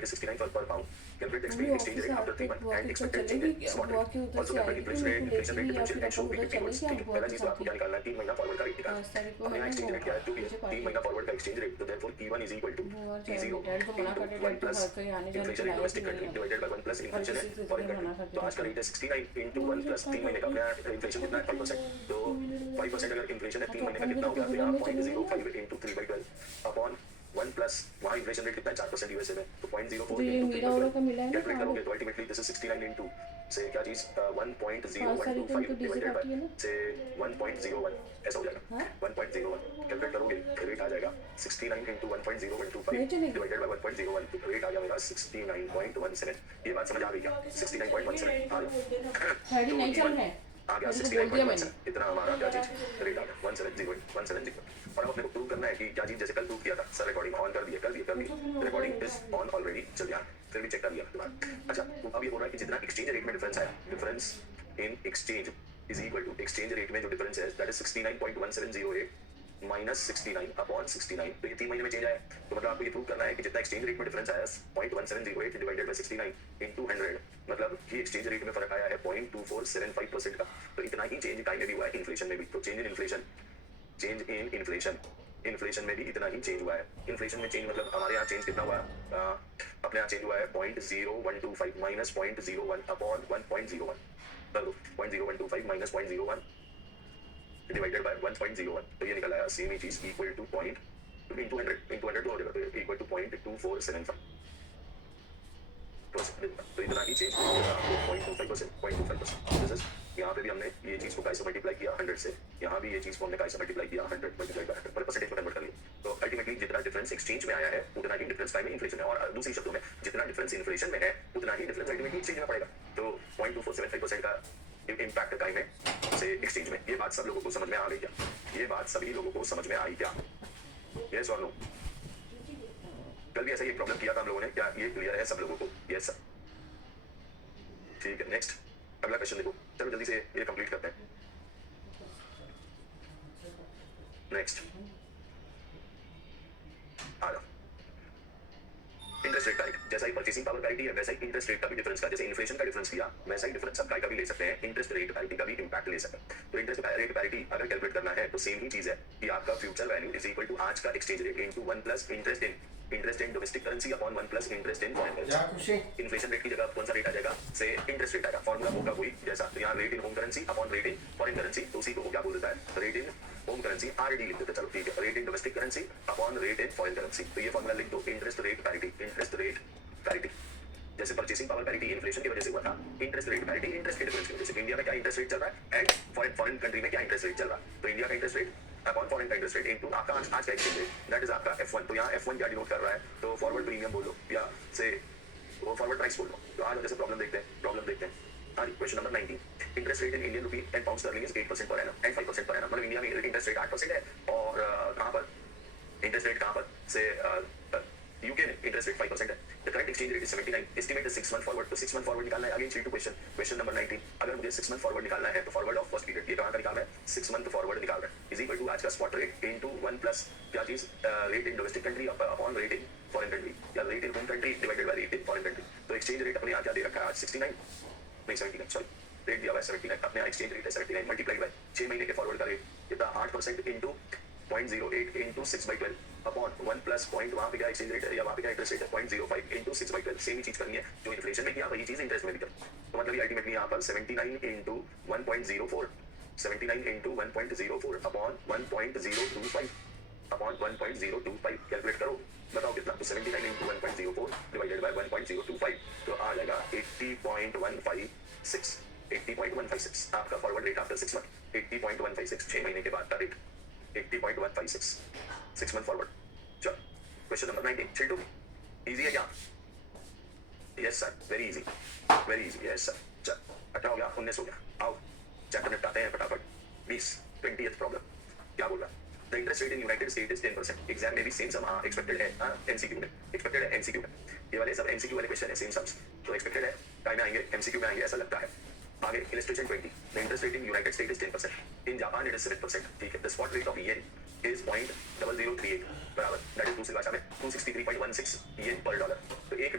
rate is 69 per pound. Calculate the पूरी exchange office rate आप after 3 तक months walk and ऊपर expected change चलेगी, in spot वॉक के rate. उधर Also से calculate आएगी inflation rate उनको differential लेके and या show फिर PPT आपको उधर codes. चलेगी, ठीक है, आप पहला वॉक चीज उठा आपको के क्या निकालना है, 3 महीना फॉरवर्ड का रेट निकालना 5 तारीख को है. है अपना ना एक्सचेंज वो रेट क्या है, जो भी है 3 महीना फॉरवर्ड का एक्सचेंज रेट. तो therefore T1 is equal to वो और T0 डैड को मना into कर दे, 1 डैड तो plus घर कहीं आने जाने inflation की rate लायक ही domestic नहीं country है, divided by 1 plus her inflation किसी है से foreign मना country. करके तो आज का रखना। रेट है 69 into 1 plus 3 महीने का अपना इन्फ्लेशन कितना है 5%. तो 5% अगर इन्फ्लेशन है 3 महीने का कितना होगा, तो यहाँ 0.05 into 3 by 12 अपॉन 1 प्लस वहाँ इन्फ्लेशन रेट कितना है 4% यूएसए में, तो 0.04 तो ये into 3 मेरा by वाला 12 का मिला है ना कैलकुलेट कार्ड, करोगे तो अल्टीमेटली दिस इज 69 into से क्या चीज 5 तारीख को 1.0125 उनको डीजे डिवाइडेड पार्टी है बाय ना। से 1.01 ऐसा हो जाएगा. हाँ 1.01 कैलकुलेट करोगे रेट आ जाएगा 69 into 1.0125 नहीं चलेगी, डिवाइडेड बाय 1.01, रेट आ गया मेरा 69.17. ये बात समझ आ गई क्या? 69.17 आ गया. हैडी नहीं चल रहा है, आ गया मेरे को बोल दिया मैंने। 69.17. इतना हमारा क्या चीज रेट आ गया 1708 और अब अपने को प्रूव करना है कि क्या चीज जैसे कल प्रूव किया था. सर रिकॉर्डिंग ऑन कर दिए रिकॉर्डिंग इज ऑन ऑलरेडी. चल यार फिर भी चेक कर लिया दिमाग. अच्छा तो अब ये बोल रहा है कि जितना एक्सचेंज रेट में डिफरेंस आया, difference in exchange is equal to exchange rate में जो डिफरेंस है दैट इज 69.1708 माइनस 69 अपॉन 69. तो ये 3 महीने में चेंज आया. तो मतलब आपको ये प्रूव करना है कि जितना एक्सचेंज रेट में डिफरेंस आया 0.1708 डिवाइडेड बाय 69 into 100, मतलब कि एक्सचेंज रेट में फर्क आया है 0.2475% का. तो इतना ही चेंज टाइम में भी हुआ है, इन्फ्लेशन में भी. तो चेंज इन इन्फ्लेशन में भी इतना ही चेंज हुआ है. इन्फ्लेशन में चेंज मतलब हमारे यहाँ चेंज कितना हुआ है, अपने यहाँ चेंज हुआ है 0.0125 माइनस 0.01 अपॉन 1.01 कर दो. 0.0125 माइनस 0.01 डिवाइडेड बाय 1.01. तो ये निकल आया सेम ही चीज इक्वल टू पॉइंट इंटू 100 तो हो जाएगा, तो इक्वल टू 0.2475. तो इतना ही चेंज होगा 0.25%. दिस इज यहाँ पे भी हमने ये चीज को कैसे मल्टीप्लाई किया 100 से, यहाँ भी ये चीज को हमने कैसे मल्टीप्लाई किया 100 मल्टीप्लाई बाय 100 पर परसेंटेज में कन्वर्ट कर लिया. तो अल्टीमेटली जितना डिफरेंस एक्सचेंज में आया है उतना ही डिफरेंस टाइम में इन्फ्लेशन है. और दूसरी शब्दों में जितना डिफरेंस इन्फ्लेशन में है उतना ही डिफरेंस अल्टीमेटली एक्सचेंज में पड़ेगा. तो 0.2475% का इम्पैक्ट टाइम में से एक्सचेंज में. ये बात सब लोगों को समझ में आ गई क्या? ये बात सभी लोगों को समझ में आई क्या? यस और नो? कल भी ऐसा ही एक प्रॉब्लम किया था हम लोगों ने. क्या ये क्लियर है सब लोगों को? Yes sir. ठीक है नेक्स्ट अगला क्वेश्चन देखो. चलो जल्दी से ये कंप्लीट करते हैं. नेक्स्ट आ जाओ. इंटरेस्ट रेट का रेट जैसा ही परचेसिंग पावर पैरिटी है वैसा ही इंटरेस्ट रेट का भी डिफरेंस का, जैसे इन्फ्लेशन का डिफरेंस किया वैसा ही डिफरेंस सबका भी ले सकते हैं. इंटरेस्ट रेट पैरिटी का भी इंपैक्ट ले सकते हैं. तो इंटरेस्ट रेट पैरिटी अगर कैलकुलेट करना है तो सेम ही चीज है कि आपका future value is equal to आज का exchange rate into 1 plus interest in domestic currency upon 1 plus interest in foreign currency. Inflation rate की जगह कौन सा रेट आ जाएगा से इंटरेस्ट रेट आएगा. फॉर्मूला होगा वही जैसा. तो यहाँ rate in home currency upon rate in foreign currency. तो उसी को क्या बोल देता है rate in home currency RD लिख देते. चलो ठीक है. Rate in domestic currency upon rate in foreign currency. तो ये फॉर्मूला लिख दो इंटरेस्ट रेट पैरिटी. जैसे परचेसिंग पावर पैरिटी इन्फ्लेशन की वजह से हुआ था, इंटरेस्ट रेट पैरिटी इंटरेस्ट के डिफरेंस की वजह से. इंडिया में क्या इंटरेस्ट रेट चल रहा है एंड फॉरेन कंट्री में क्या इंटरेस्ट रेट चल रहा है. तो इंडिया का इंटरेस्ट रेट अपॉन फॉरेन का इंटरेस्ट रेट इनटू आपका आज का एक्सचेंज रेट दैट इज आपका F1. तो यहाँ F1 क्या डिनोट कर रहा है, तो फॉरवर्ड प्रीमियम बोलो या से वो फॉरवर्ड प्राइस बोल लो. तो आज जैसे प्रॉब्लम देखते हैं. हाँ जी question number 19. Interest rate in Indian rupee and pound sterling is 8% per annum and 5% per annum. मतलब इंडिया में इंटरेस्ट रेट 8% है और कहाँ पर इंटरेस्ट रेट कहाँ पर से यूके में इंटरेस्ट रेट 5% है. The current exchange rate is 79. Estimate is 6 month forward. तो 6 मंथ फॉरवर्ड निकालना है. Again 3 question number 19. अगर मुझे 6 मंथ फॉरवर्ड निकालना है तो फॉरवर्ड ऑफ फर्स्ट पीरियड ये कहाँ का निकालना है 6 मंथ फॉरवर्ड निकाल रहा है इज इक्वल टू आज का स्पॉट रेट इनटू 1 प्लस क्या चीज rate in domestic country upon rate in foreign country या rate in home country divided by rate in foreign country. तो एक्सचेंज रेट अपने यहाँ क्या दे रखा है आज 69 नहीं 79 सॉरी रेट दिया हुआ है 79. अपने यहाँ एक्सचेंज रेट है 79 मल्टीप्लाइड बाय 6 महीने के फॉरवर्ड का रेट कितना 8% into 0.08 into 6 by 12 upon 1 plus point वहाँ पे क्या एक्सचेंज रेट है या वहाँ पे क्या इंटरेस्ट रेट है 0.05 into 6 by 12. सेम ही चीज करनी है जो इन्फ्लेशन में किया वही चीज इंटरेस्ट में भी कर. तो मतलब ये अल्टीमेटली यहाँ पर 79 into 1.04 अपॉन 1.025 अपॉन 1.025 कैलकुलेट करो बताओ कितना. तो 79 into 1.04 डिवाइडेड बाय 1.025 तो आ जाएगा 80.156 आपका फॉरवर्ड रेट आफ्टर 6 मंथ. 80.156 6 महीने के बाद का रेट 80.156 6 मंथ फॉरवर्ड. चलो क्वेश्चन नंबर 19. चिल्टू इजी है क्या? Yes sir very easy yes sir. चल 18 हो गया 19 हो गया. आओ चैप्टर निपटाते हैं फटाफट. 20th प्रॉब्लम क्या बोल रहा है. The interest rate in United state is 10%. Exam में भी सेम सम एक्सपेक्टेड है एमसीक्यू में. ये वाले सब एमसीक्यू वाले क्वेश्चन है सेम सम्स. तो एक्सपेक्टेड है टाइम में आएंगे एमसीक्यू में आएंगे ऐसा लगता है. आगे illustration 20. The interest rate in United state is 10%. In Japan it is 7%. ठीक है. The spot rate of yen is 0.0038 बराबर दैट इज दूसरी भाषा में 263.16 येन पर डॉलर. तो $1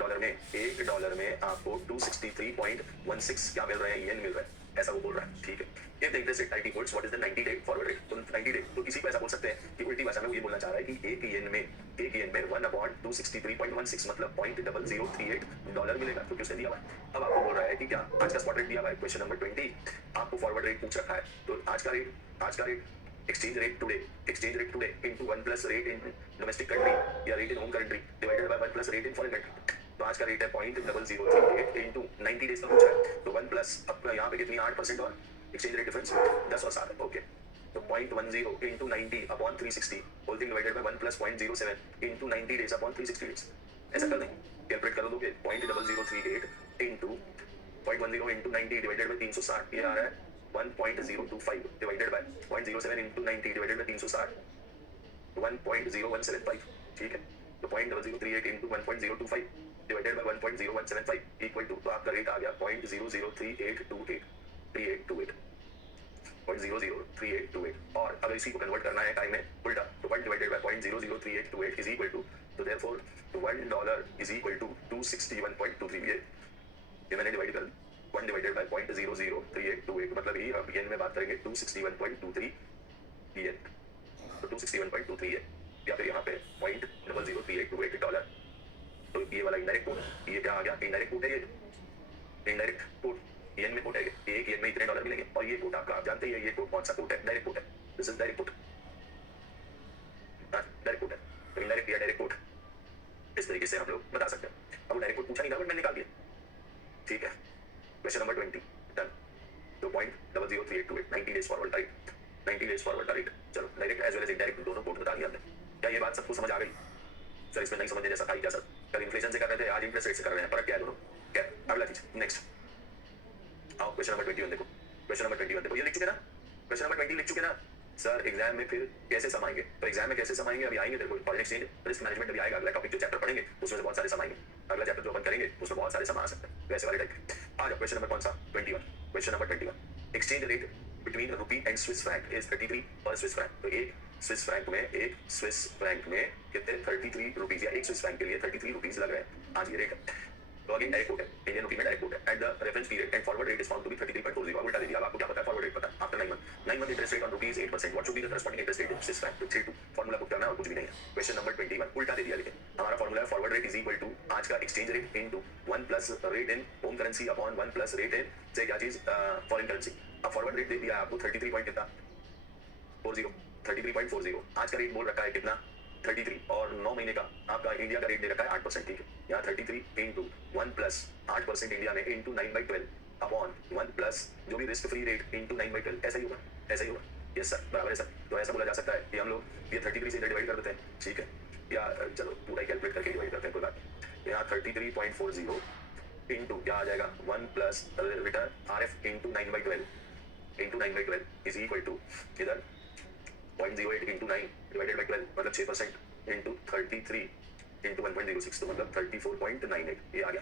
आपको 263.16 क्या मिल रहे हैं, येन मिल रहा है, ऐसा वो बोल रहा है, ठीक है। If the interest rate 90 volts, what is the 90 day forward rate? तो 90 डे, तो इसी को ऐसा बोल सकते हैं कि उल्टी भाषा में वो ये बोलना चाह रहा है कि एक येन में 1/263.16 मतलब $0.0038 मिलेगा, क्योंकि उसने दिया हुआ है। अब आपको बोल रहा है कि क्या आज का स्पॉट रेट दिया हुआ है, क्वेश्चन नंबर 20 आपको फॉरवर्ड रेट पूछ रखा है, तो आज का rate exchange rate today into 1 plus rate in domestic country या rate in home country divided by 1 plus rate in foreign country। तो आज का रेट है 0.0038 into 90 डेज का पूछा है, तो 1 प्लस अब यहाँ पे कितनी 8% और एक्सचेंज रेट डिफरेंस 10 और 7, ओके। तो 0.10 into 90 upon 360 whole thing divided by 1 plus 0.07 into 90 days upon 360 days, ऐसा कर देंगे, कैलकुलेट कर दोगे 0.0038 into 0.10 into 90 डिवाइडेड बाय 360, ये आ रहा है 1.025 divided by 0.07 into 90 divided by 360 1.0175, ठीक है। तो 0.0038 into 1.025 divided by 1.0175 equal to, तो आपका रेट आ गया 0.003828 0.003828। और अगर इसी को कन्वर्ट करना है टाइम में उल्टा, तो 1 divided by 0.003828 is equal to, तो therefore $1 is equal to 261.23, ये मैंने डिवाइड कर दी 1 divided by 0.003828, मतलब ये अब येन में बात करेंगे 261.23 येन, तो 261.23 है, या फिर यहाँ पे $0.003828। तो ये वाला इनडायरेक्ट कोड, ये क्या आ गया, इनडायरेक्ट कोड है, ये इनडायरेक्ट कोड येन में कोड है, एक येन में इतने डॉलर मिलेंगे, और ये कोड आपका आप जानते हैं ये कोड कौन सा कोड है, डायरेक्ट कोड है, this is direct code, direct code है। तो इनडायरेक्ट या डायरेक्ट कोड इस तरीके से हम लोग बता सकते हैं। अब डायरेक्ट कोड पूछा नहीं था, बट मैंने निकाल दिया, ठीक है। Question number 20 done. तो 0.003828 90 days forward right, 90 days forward right. चलो direct as well as indirect दोनों कोड बता दिया हमने। क्या ये बात सबको समझ आ गई? सर इसमें नहीं समझने जैसा था ही क्या सर? कल इन्फ्लेशन से कर रहे थे, आज इंटरेस्ट रेट से कर रहे हैं, फर्क क्या है दोनों? क्या अगला चीज नेक्स्ट आओ, क्वेश्चन नंबर 21 देखो, क्वेश्चन नंबर 21 देखो, ये लिख चुके ना, क्वेश्चन नंबर 20 लिख चुके ना सर। एग्जाम में फिर कैसे समाएंगे? तो एग्जाम में कैसे समाएंगे अभी आएंगे, तेरे को फॉरेन एक्सचेंज रिस्क मैनेजमेंट अभी आएगा, अगला टॉपिक जो चैप्टर पढ़ेंगे उसमें से बहुत सारे समाएंगे, अगला चैप्टर जो अपन करेंगे उसमें बहुत सारे समा सकते हैं, वैसे वाले टाइप। आ जाओ क्वेश्चन नंबर कौन सा, 21, question number 21। Exchange rate between rupee and Swiss franc is 33 पर स्विस फ्रैंक। तो एक स्विस फ्रैंक में कितने 33 रुपीज, या एक स्विस फ्रैंक के लिए 33 रुपीज लग रहे हैं, आज ये रेट है। तो अगेन डायरेक्ट कोड है, इंडियन रुपी में डायरेक्ट कोड है। At the reference period and forward rate is found to be 33.40। अब उल्टा दे दिया, अब आपको क्या पता है फॉरवर्ड रेट पता है, after 9 month interest rate on rupees 8%, what should be the corresponding interest rate in Swiss franc? 32 formula put करना और कुछ भी नहीं है। क्वेश्चन नंबर 21 उल्टा दे दिया, लेकिन हमारा फार्मूला है forward rate is equal to आज का exchange rate into 1 plus rate in home currency upon 1 plus rate in से क्या चीज फॉरेन करेंसी। अब फॉरवर्ड रेट दे दिया आपको 33 पॉइंट कितना 40, 33.40। आज का रेट बोल रखा है कितना 33, और 9 महीने का आपका इंडिया का रेट दे रखा है 8%, ठीक है। यहाँ 33 इंटू 1 प्लस 8% इंडिया में इंटू 9/12 अपॉन 1 प्लस जो भी रिस्क फ्री रेट इंटू 9/12, ऐसा ही होगा, ऐसा ही होगा। यस सर, बराबर है सर। तो ऐसा बोला जा सकता है कि हम लोग ये 33 से डिवाइड कर देते हैं, ठीक है, या चलो पूरा कैलकुलेट करके डिवाइड करते हैं, कोई बात नहीं। यहाँ 33.40 इंटू क्या आ जाएगा 1 plus return RF into 9/12 is equal to इधर 0.08 इंटू 9 डिवाइडेड बाई 12 मतलब 6% इंटू 33 इंटू 1.06, तो मतलब 34.98, ये आ गया।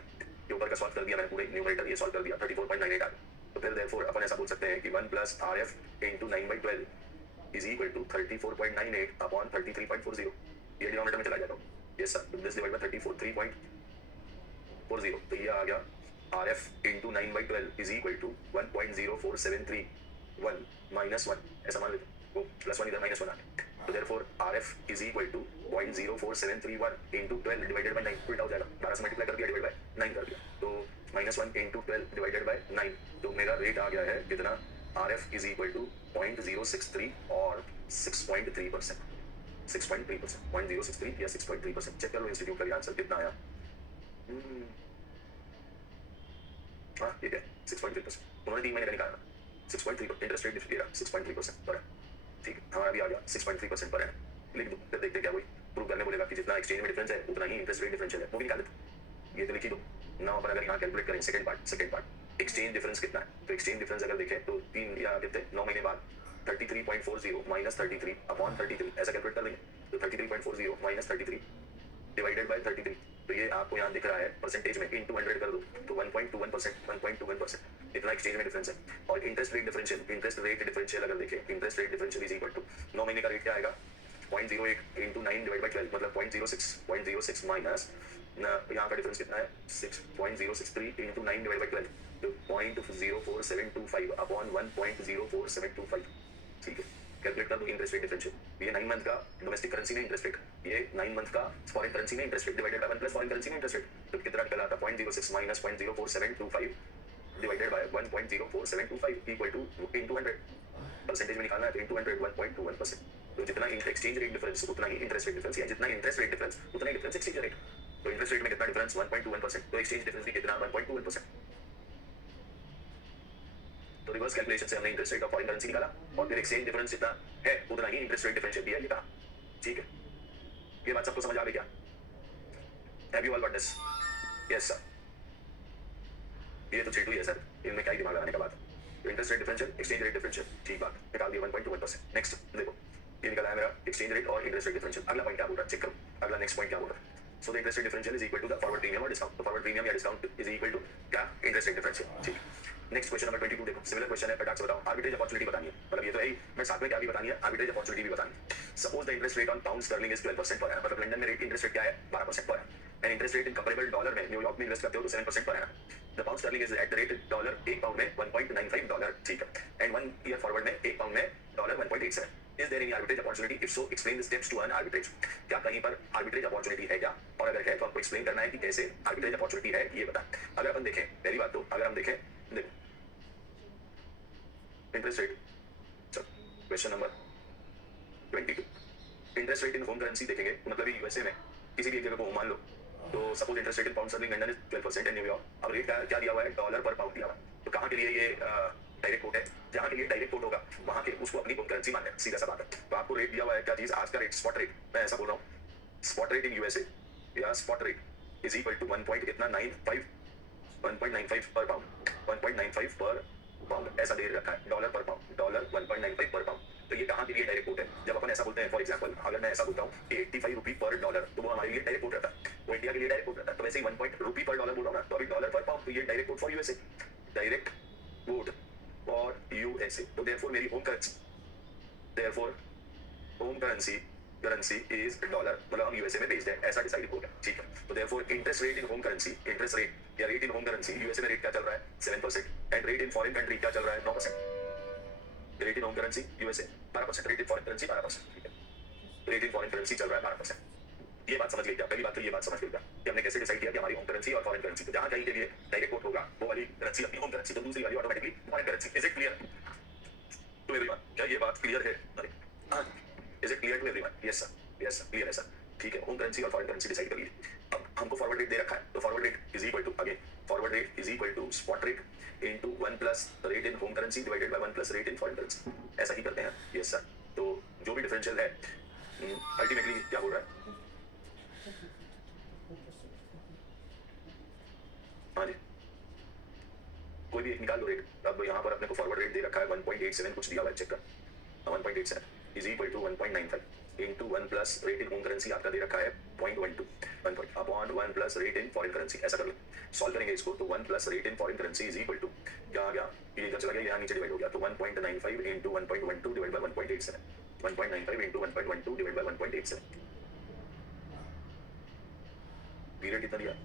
ये ऊपर का सॉल्व कर दिया मैंने, पूरे न्यूमरेटर ये सॉल्व कर दिया, 34.98 आ गया। तो फिर देयरफॉर अपन ऐसा बोल सकते हैं कि 1 plus RF into 9/12 is equal to 34.98 upon 33.40, ये डिनोमिनेटर में चला जाएगा। Yes sir, this divide by 34.40, तो ये आ गया RF into 9/12 is equal to 1.04731 minus 1, ऐसा मान लेते हैं, वो प्लस 1 इधर माइनस 1 आ गया। तो therefore RF is equal to 0.04731 into 12 divided by 9, उल्टा हो जाएगा, 12 से मल्टीप्लाई कर दिया डिवाइड बाय 9 कर दिया, तो -1 इंटू 12 डिवाइडेड बाय 9, तो मेरा रेट आ गया है कितना RF इज इक्वल टू 0.063 और 6.3%, 6.3%, 0.063 या 6.3%। चेक कर लो इंस्टीट्यूट का आंसर कितना आया। हाँ ठीक है 6.3%, उन्होंने 3 महीने का निकाला 6.3 इंटरेस्ट रेट दे रहा 6.3% पर है, ठीक है। हमारा भी आ गया 6.3% पर है, लिख दो, फिर देखते क्या वही प्रूव करने बोलेगा कि जितना एक्सचेंज में डिफरेंस है उतना ही इंटरेस्ट रेट डिफरेंशियल है, वो भी निकाल देते, ये तो लिख ही दो ना। अपन अगर यहाँ कैलकुलेट करें सेकंड पार्ट एक्सचेंज डिफरेंस कितना है, तो एक्सचेंज डिफरेंस अगर देखें तो 3 या कितने 9 महीने बाद 33.40 माइनस 33 अपॉन 33, ऐसा कैलकुलेट कर लेंगे। तो 33.40 माइनस 33 डिवाइडेड बाय 33, तो ये आपको यहाँ दिख रहा है परसेंटेज में इंटू 100 कर दो, तो 1.21%, 1.21% इतना एक्सचेंज में डिफरेंस है। और इंटरेस्ट रेट डिफरेंशियल अगर देखें, interest rate differential is equal to 9 महीने का रेट क्या आएगा 0.08 इंटू 9 डिवाइड बाय 12 मतलब 0.06 माइनस ना यहाँ का डिफरेंस कितना है 6.063 इंटू 9 डिवाइड बाई 12 तो 0.04725 अपॉन 1.04725 ठीक है कैलकुलेट कर दो इंटरेस्ट रेट डिफरेंशियल ये 9 मंथ का डोमेस्टिक करेंसी में इंटरेस्ट रेट ये 9 मंथ का फॉरेन करेंसी में interest rate divided by 1 plus foreign currency में इंटरेस्ट रेट तो कितना निकला आता 0.06 minus 0.04725 divided by 1.04725 equal to into 100 percentage में निकालना है तो इनटू 100 1.21% तो जितना एक्सचेंज रेट डिफरेंस उतना ही इंटरेस्ट रेट डिफरेंस या जितना इंटरेस्ट रेट डिफरेंस उतना ही डिफरेंस एक्सचेंज रेट तो इंटरेस्ट रेट में कितना डिफरेंस 1.21% तो एक्सचेंज डिफरेंस भी कितना 1.21% तो रिवर्स कैलकुलेशन से हमने interest rate of foreign currency निकाला और फिर एक्सचेंज डिफरेंस जितना है उतना ही इंटरेस्ट रेट डिफरेंशियल भी है ये कहा ठीक है ये बात सबको समझ आ गई क्या have you all got this yes sir ये तो छेटू ही है सर इनमें क्या ही दिमाग लगाने का बात है interest rate differential exchange rate differential ठीक बात निकाल दिया 1.21% नेक्स्ट देखो ये निकला है मेरा एक्सचेंज रेट और इंटरेस्ट रेट डिफरेंशियल अगला पॉइंट क्या बोल रहा है चेक करो अगला नेक्स्ट पॉइंट क्या बोल रहा है so the interest rate differential is equal to the forward premium और डिस्काउंट तो फॉरवर्ड प्रीमियम या डिस्काउंट इज इक्वल टू क्या इंटरेस्ट रेट डिफरेंशियल ठीक नेक्स्ट क्वेश्चन नंबर 22 देखो सिमिलर क्वेश्चन है फटाक से बताओ आर्बिट्रेज अपॉर्चुनिटी बतानी है मतलब ये तो है ही मैं साथ में क्या भी बतानी है आर्बिट्रेज अपॉर्चुनिटी भी बतानी है suppose the interest rate on pound sterling is 12% पर है मतलब लंदन में रेट की इंटरेस्ट रेट क्या है 12% पर है and interest rate in comparable dollar में न्यूयॉर्क में इन्वेस्ट करते हो तो 7% पर है the pound sterling is eight the rate dollar 1 pound में 1.95 डॉलर ठीक है एंड 1 ईयर फॉरवर्ड में 1 पाउंड में dollar 1.87 is there any arbitrage opportunity if so explain the steps to earn arbitrage क्या कहीं पर आर्बिट्रेज अपॉर्चुनिटी है क्या और अगर है तो आपको एक्सप्लेन करना है कि कैसे आर्बिट्रेज अपॉर्चुनिटी है ये बता अगर अपन देखें पहली बात तो अगर हम देखें देखो इंटरेस्ट रेट चलो question number 22 interest rate in home currency देखेंगे मतलब यूएसए में किसी भी एक जगह को मान लो तो suppose interest rate in pound sterling London is 12% and New York अब रेट क्या दिया हुआ है डॉलर पर पाउंड दिया हुआ है तो कहाँ के लिए ये डायरेक्ट कोट है जहाँ के लिए डायरेक्ट कोट होगा वहाँ के उसको अपनी होम करेंसी मानना है सीधा सा बात है तो आपको रेट दिया हुआ है क्या चीज आज का रेट स्पॉट रेट मैं ऐसा बोल रहा हूँ स्पॉट रेट इन यूएसए या spot rate is equal to 1. कितना 1.95 पर पाउंड 1.95 पर पाउंड ऐसा दे रखा है डॉलर पर पाउंड डॉलर 1.95 पर पाउंड तो ये कहाँ के लिए डायरेक्ट कोट है जब अपन ऐसा बोलते हैं फॉर एग्जांपल अगर मैं ऐसा बोलता हूँ कि 85 रुपी पर डॉलर तो वो हमारे लिए डायरेक्ट कोट रहता है वो इंडिया के लिए डायरेक्ट कोट रहता है तो वैसे ही 1 रुपी पर डॉलर बोल रहा हूँ ना तो अभी डॉलर पर पाउंड तो ये direct quote for USA direct quote for USA तो देयरफॉर मेरी होम करेंसी इज डॉलर मतलब हम यूएसए में बेस्ड है ऐसा डिसाइड हो गया ठीक है तो therefore interest rate in home currency interest rate या rate in home currency USA में रेट क्या चल रहा है 7% and rate in foreign country क्या चल रहा है 9% rate in home currency USA 12% rate in foreign currency 12% ठीक है रेट इन फॉरेन करेंसी चल रहा है 12% ये बात समझ गई क्या पहली बात तो ये बात समझ गई क्या कि हमने कैसे डिसाइड किया कि हमारी होम करेंसी और फॉरेन करेंसी तो जहां कहीं के लिए डायरेक्ट कोट होगा वो वाली करेंसी अपनी होम करेंसी तो दूसरी वाली automatically foreign currency is it clear to everyone क्या ये बात क्लियर है अरे हां is it clear to everyone yes sir clear है सर ठीक है होम करेंसी और फॉरेन करेंसी डिसाइड कर लीजिए अब हमको फॉरवर्ड रेट दे रखा है तो forward rate is equal to again forward rate is equal to spot rate into 1 plus rate in home currency divided by 1 plus rate in foreign currency ऐसा ही करते हैं यस सर तो जो भी डिफरेंशियल है अल्टीमेटली क्या बोल रहा है हाँ जी कोई भी एक निकाल लो रेट अब यहाँ पर अपने को फॉरवर्ड रेट दे रखा है 1.87 कुछ दिया हुआ है चेक कर 1.87 is equal to 1.95 into 1 plus rate in home currency आपका दे रखा है 0.12 upon 1 plus rate in foreign currency ऐसा कर लो सॉल्व करेंगे इसको तो 1 plus rate in foreign currency is equal to क्या आ गया ये इधर चला गया यहाँ नीचे डिवाइड हो गया तो 1.95 into 1.12 divide by 1.87 1.95 into 1.12 divide by 1.87 period कितना दिया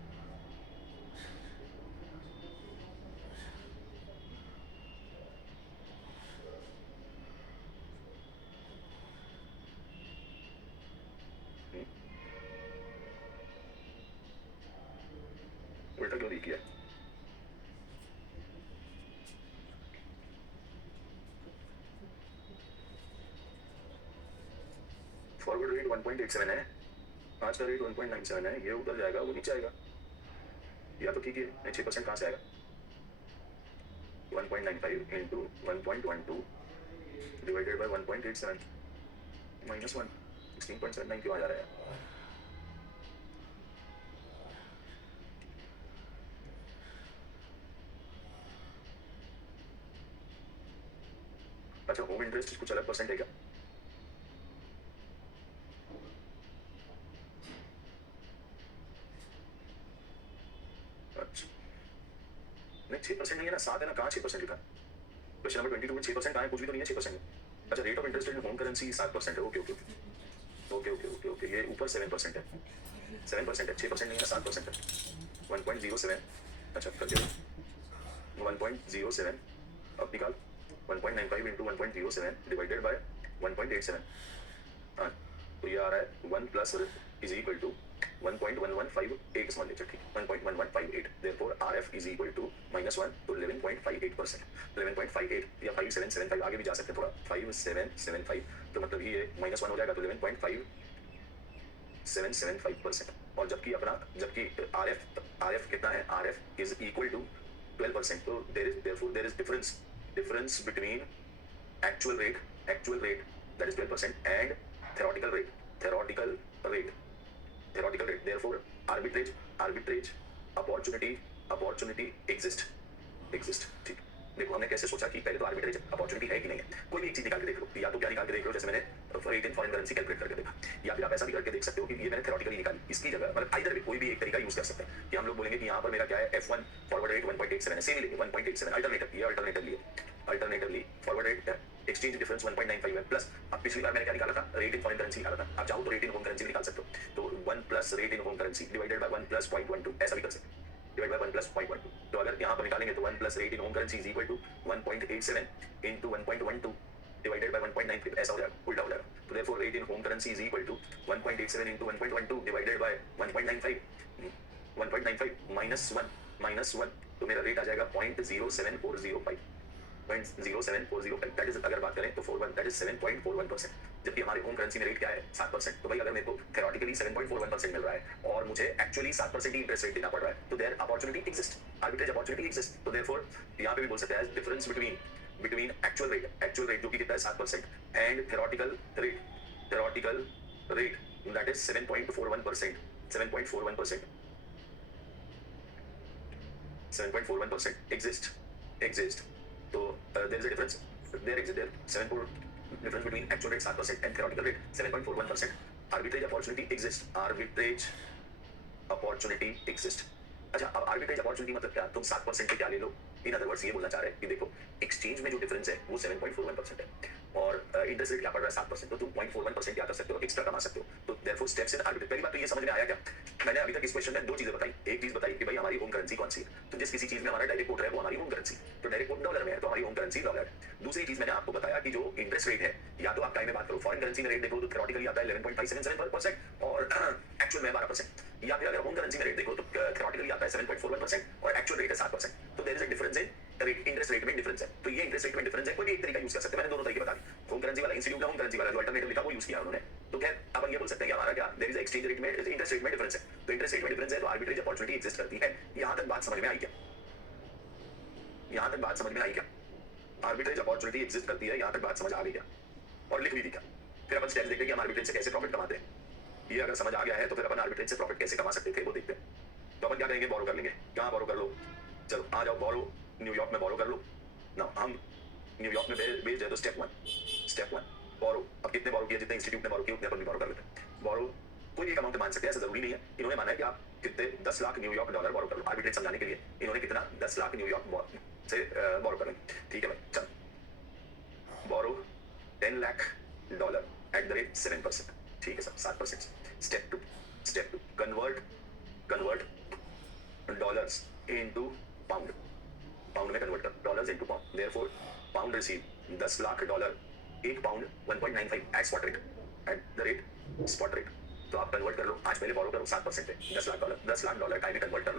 उल्टा क्यों किया फॉरवर्ड रेट 1.87 है आज का रेट 1.97 है ये उधर जाएगा वो नीचे आएगा या तो ठीक है नहीं 6% कहाँ से आएगा 1.95 इंटू 1.12 डिवाइडेड बाय 1.87 माइनस 1 16.79 क्यों आ जा रहा है अच्छा होम इंटरेस्ट कुछ अलग परसेंट है क्या अच्छा नहीं 6% नहीं है ना 7 है ना कहाँ 6% लिखा क्वेश्चन नंबर 22 में 6% कहाँ है कुछ भी तो नहीं है 6% अच्छा rate of interest in home currency 7% है okay okay okay okay okay okay okay ये ऊपर 7% है 7% है, 6% नहीं है, 7% है। 1.07, अच्छा कर दिया 1.07, अब निकाल 1.95 इंटू 1.07 डिवाइडेड बाय 1.87, हाँ तो ये आ रहा है 1 प्लस इज इक्वल टू 1.1158 समझ लीजिए, ठीक 1.1158, therefore RF is equal to -1 तो 11.58%, 11.58 या 5775 आगे भी जा सकते हैं थोड़ा, 5775 तो मतलब ये -1 हो जाएगा तो 11.5775%, और जबकि RF कितना है, RF इज इक्वल टू 12%, तो there is difference between actual rate that is 12% and theoretical rate therefore arbitrage opportunity exist, ठीक। देखो हमने कैसे सोचा कि पहले तो आर्बिट्रेज अपॉर्चुनिटी है कि नहीं है, कोई भी एक चीज निकाल के देख लो, या तो क्या निकाल के देख लो, जैसे मैंने rate in foreign currency calculate करके देखा, या फिर आप ऐसा भी करके देख सकते हो कि ये मैंने थ्योरेटिकली निकाली, इसकी जगह मतलब आइदर कोई भी एक तरीका यूज कर सकते हैं कि हम लोग बोलेंगे कि यहाँ पर मेरा क्या है, F1 फॉरवर्ड रेट 1.87 है, सेम ही लेंगे 1.87, alternatively forward rate exchange difference 1.95 है, प्लस अब पिछली बार मैंने क्या निकाला था, रेट इन फॉरेन करेंसी निकाला था, आप चाहो तो रेट इन होम करेंसी निकाल सकते हो, तो 1 plus rate in home currency divided by 1 plus 0.12 ऐसा भी कर सकते हैं, डिवाइड बाय 1 प्लस 0.12, तो अगर यहाँ पर निकालेंगे तो 1 plus rate in home currency is equal to 1.87 into 1.12 divided by 1.95 ऐसा हो जाएगा, उल्टा हो जाएगा, तो therefore rate in home currency is equal to 1.87 into 1.12 divided by 1.95 minus 1 तो मेरा रेट आ जाएगा 0.07405 दैट इज, अगर बात करें तो 41 दैट इज 7.41%, जबकि हमारे होम करेंसी में रेट क्या है 7%, तो भाई अगर मेरे को थ्योरेटिकली 7.41% मिल रहा है और मुझे एक्चुअली 7% ही इंटरेस्ट रेट देना पड़ रहा है, तो there opportunity exist, arbitrage opportunity exist, तो देयरफॉर यहाँ पे भी बोल सकते हैं डिफरेंस बिटवीन एक्चुअल रेट जो कि कितना है 7% and theoretical rate that is 7.41% exist, तो there is a difference, there exists there 7 difference between actual rate 7% and theoretical rate 7.41%, arbitrage opportunity exist। अच्छा अब आर्बिट्रेज अपॉर्चुनिटी मतलब क्या, तुम 7% पे क्या ले लो, इन अदर वर्ड्स ये बोलना चाह रहे हैं कि देखो एक्सचेंज में जो डिफरेंस है वो 7.41% है और इंटरेस्ट रेट क्या पड़ रहा है 7%, तो तुम 0.41% क्या कर सकते हो, एक्स्ट्रा कमा सकते हो, तो देयरफॉर स्टेप्स इन आर्बिट्रेज। पहली बात तो ये समझ में आया क्या, मैंने अभी तक इस क्वेश्चन में दो चीजें बताई, एक चीज बताई कि भाई हमारी होम करेंसी कौन सी है, तो जिस किसी चीज में हमारा डायरेक्ट कोट है वो हमारी होम करेंसी, तो डायरेक्ट कोट डॉलर में है तो हमारी होम करेंसी डॉलर है। दूसरी चीज मैंने आपको बताया कि जो इंटरेस्ट रेट है, या तो आप टाइम में बात करो फॉरेन करेंसी में रेट देखो तो थ्योरेटिकली आता है 11.577% और एक्चुअल में 12%, या फिर अगर होम करेंसी में रेट देखो तो थ्योरेटिकली आता है 7.41% और एक्चुअल रेट है 7%, तो there is a difference in rate, interest rate में डिफरेंस है, तो ये इंटरेस्ट रेट में डिफरेंस है, कोई भी एक तरीका यूज कर सकते हैं, मैंने दोनों तरीके बता दिए, होम करेंसी वाला इंस्टीट्यूट का होम करेंसी वाला जो अल्टरनेटिव लिखा वो यूज किया उन्होंने, तो खैर अपन ये बोल सकते हैं कि हमारा क्या देयर इज एक्सचेंज रेट में इंटरेस्ट रेट में डिफरेंस है, तो इंटरेस्ट रेट में डिफरेंस है तो आर्बिट्रेज अपॉर्चुनिटी एग्जिस्ट करती है। यहां तक बात समझ में आई क्या, आर्बिट्रेज अपॉर्चुनिटी एग्जिस्ट करती है, यहां तक बात समझ आ गई क्या, और लिख भी दी क्या, फिर अपन स्टेप्स देखते हैं कि हम आर्बिट्रेज से कैसे प्रॉफिट कमाते हैं, ये अगर समझ आ गया है तो फिर अपन आर्बिट्रेज से प्रॉफिट कैसे कमा सकते थे वो देखते हैं। तो अपन क्या करेंगे, बोरो कर लेंगे, कहां बोरो कर लो, चलो आ जाओ बोरो, न्यूयॉर्क में बोरो कर लो ना, हम न्यूयॉर्क में बेस्ड है तो स्टेप वन बोरो, अब कितने बोरो किया, जितने इंस्टीट्यूट ने बोरो किया उतने अपन भी बोरो कर लेते हैं, बोरो कोई एक अमाउंट मान सकते हैं, ऐसा जरूरी नहीं है, इन्होंने माना है कि आप कितने 10 लाख न्यूयॉर्क डॉलर बोरो कर लो, आर्बिट्रेज समझाने के लिए इन्होंने कितना 10 लाख न्यूयॉर्क से बोरो कर लेंगे, ठीक है भाई, चल borrow 10 lakh dollar at the rate 7%, ठीक है sir 7%। Step two convert dollars into pound में कन्वर्ट कर dollars into pound, therefore pound receive 10 lakh dollar, एक पाउंड 1.95 एट स्पॉट रेट, तो आप कन्वर्ट कर लो, आज पहले बोरो करो 7% पे 10 लाख डॉलर टाइम में कन्वर्ट कर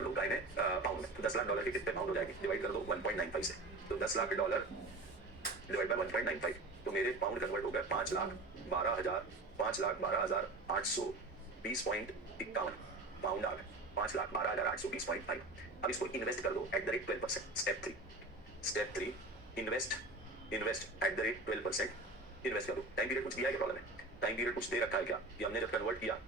लो टाइम में पाउंड में, तो 10 लाख डॉलर के कितने पाउंड हो जाएंगे, डिवाइड कर दो 1.95 से, तो 10 लाख डॉलर डिवाइड बाय 1.95, तो मेरे पाउंड कन्वर्ट हो गए 5,12,820.51 पाउंड आ गए, 5,12,820.5। अब इसको इन्वेस्ट कर दो eight the rate 12%, step three invest eight the rate 12%, invest कर दो, टाइम पीरियड कुछ दिया है, प्रॉब्लम है टाइम पीरियड कुछ दे रखा है क्या, कि हमने जब कन्वर्ट किया,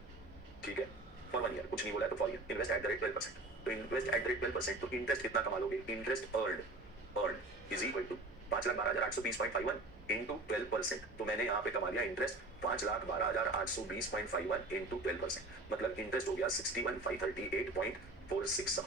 ठीक है फॉर 1 ईयर, कुछ नहीं बोला है तो for year, invest eight the rate 12%, तो इन्वेस्ट एट द रेट 12%, तो इंटरेस्ट कितना कमा लोगे, interest earned is equal to 5,12,820.51 into 12%, तो मैंने यहाँ पे कमा लिया इंटरेस्ट 5,12,820.51 इंटू 12%, मतलब इंटरेस्ट हो गया 61,538.46,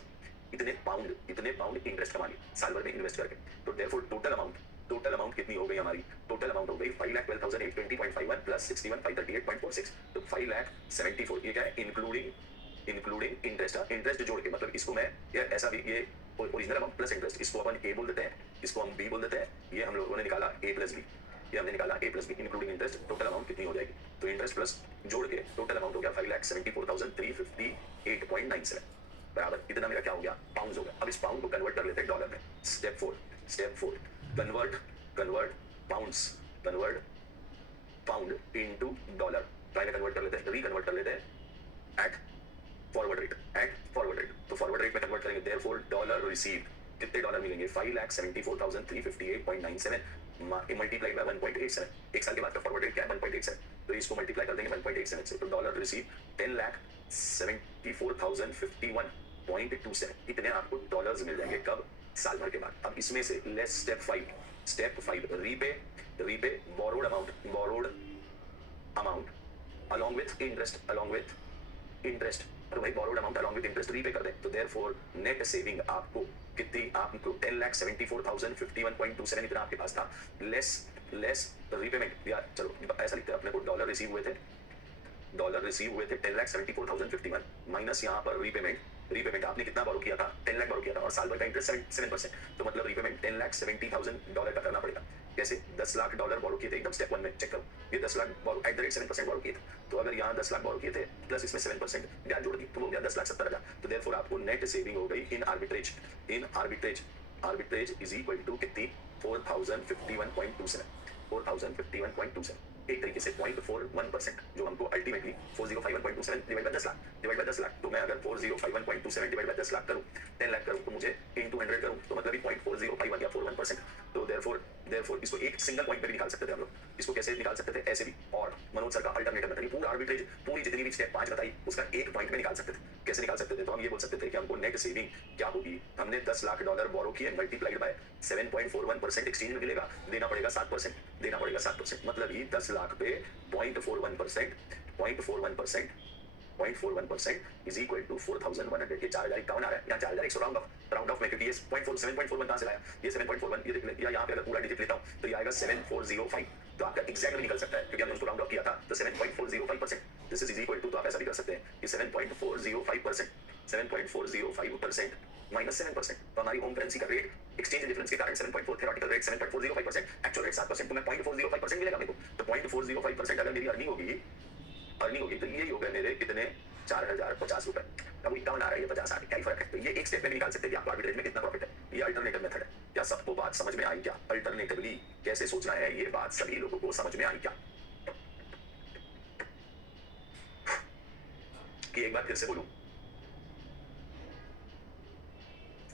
इतने पाउंड इंटरेस्ट कमा लिया साल भर में इन्वेस्ट करके, तो therefore total amount total amount कितनी हो गई हमारी, टोटल अमाउंट हो गई 5,12,820.51 प्लस 61,538.46, तो 5,74,000 ये क्या है, इंक्लूडिंग इंटरेस्ट। इंटरेस्ट जोड़ के, मतलब इसको मैं ये ऐसा भी, ये ओरिजिनल अमाउंट प्लस इंटरेस्ट, इसको अपन ए बोल देते हैं, इसको हम बी बोल देते हैं, ये हम लोगों ने निकाला ए प्लस बी, ये हमने निकाला A plus B including interest, total amount कितनी हो जाएगी, तो इंटरेस्ट प्लस जोड़ के टोटल अमाउंट हो गया 5,74,358.97 बराबर, इतना मेरा क्या हो गया, पाउंड हो गया। अब इस पाउंड को कन्वर्ट कर लेते हैं डॉलर में। Step 4 convert pound into dollar, तो में कन्वर्ट कर लेते हैं, रीकन्वर्ट कर लेते हैं एट फॉरवर्ड रेट, तो फॉरवर्ड रेट में कन्वर्ट करेंगे, देयरफॉर डॉलर रिसीव्ड कितने डॉलर मिलेंगे, 5,74,358.97 मल्टीप्लाई बाय 1.87, एक साल के बाद का फॉरवर्ड रेट क्या है 1.87, तो इसको मल्टीप्लाई कर देंगे 1.87 से, तो डॉलर रिसीव 10,74,051.27, इतने आपको डॉलर्स मिल जाएंगे कब, साल भर के बाद। अब इसमें से less step 5 repay borrowed amount along with interest, तो भाई borrowed amount along with interest repay कर दें, तो देयरफॉर नेट सेविंग आपको कितनी, आपको 10,74,051.27 इतना आपके पास था, लेस रीपेमेंट, यार चलो ऐसा लिखते हैं, अपने को डॉलर रिसीव हुए थे 10,74,051 माइनस यहाँ पर रीपेमेंट आपने कितना बोरो किया था, 10 लाख बोरो किया था, और साल भर का इंटरेस्ट 7%, तो मतलब रीपेमेंट 10,70,000 का करना पड़ेगा। कैसे, 10 लाख डॉलर बोरो किए थे, एकदम स्टेप 1 में चेक करो, ये 10 lakh borrow at the rate 7% borrow किए थे, तो अगर यहाँ 10 लाख बोरो किए थे प्लस इसमें 7% ब्याज जोड़ दी, तो हो गया 10,70,000, तो देयरफॉर आपको नेट सेविंग हो गई इन आर्बिट्रेज इज इक्वल टू कितनी, 4,051.27, एक तरीके से 0.41%, जो हमको अल्टीमेटली 4,051.27 डिवाइड बाय 10 लाख, तो मैं अगर 4,051.27 डिवाइड बाय 10 लाख करूं, 10 लाख करूं, तो मुझे इनटू 100 करूं, तो मतलब 0.4051 या 41%, तो देयरफॉर इसको एक सिंगल पॉइंट पे भी निकाल सकते थे हम लोग, इसको कैसे निकाल सकते थे, ऐसे भी, और मनोज सर का अल्टरनेटिव बताइए, पूरा आर्बिट्रेज पूरी जितनी भी स्टेप 5 बताई उसका एक पॉइंट में निकाल सकते थे, कैसे निकाल सकते थे, तो हम ये बोल सकते थे कि हमको नेट सेविंग क्या होगी, हमने 10 लाख डॉलर बोरो किए मल्टीप्लाइड बाय 7.41% एक्सचेंज में मिलेगा, देना पड़ेगा 7%, मतलब ये 10 लाख पे 0.41% इज इक्वल टू 4,100, ये 4,051 आ रहा है, यहाँ 4,100 राउंड ऑफ में, क्योंकि ये 7.41 कहाँ से लाया, ये 7.41 ये देख ले, या यहाँ पे अगर पूरा डिजिट लेता हूँ तो ये आएगा 7,405, तो आपका एग्जैक्ट में निकल सकता है, क्योंकि हमने उसको राउंड ऑफ किया था, तो 7.405%, दिस इज इक्वल टू, तो आप ऐसा भी कर सकते हैं कि 7.405% माइनस 7%, तो हमारी होम करेंसी का रेट एक्सचेंज डिफरेंस के कारण 7.4, थ्योरेटिकल रेट 7.405%, एक्चुअल रेट 7%, तो मैं 0.405% मिलेगा मेरे को, तो 0.405% अगर मेरी अर्निंग होगी, तो ये हो गए मेरे कितने, 4,050 रुपए, अब 51 आ रहा है, ये 50 आ रहा है, क्या ही फर्क है, तो ये एक स्टेप में निकाल सकते हैं कि आपको आर्बिट्रेज में कितना प्रॉफिट है, ये अल्टरनेटिव मेथड है। क्या सबको बात समझ में आई, क्या अल्टरनेटिवली कैसे सोचना है, ये बात सभी लोगों को समझ में आई क्या, कि एक बार फिर से बोलूं,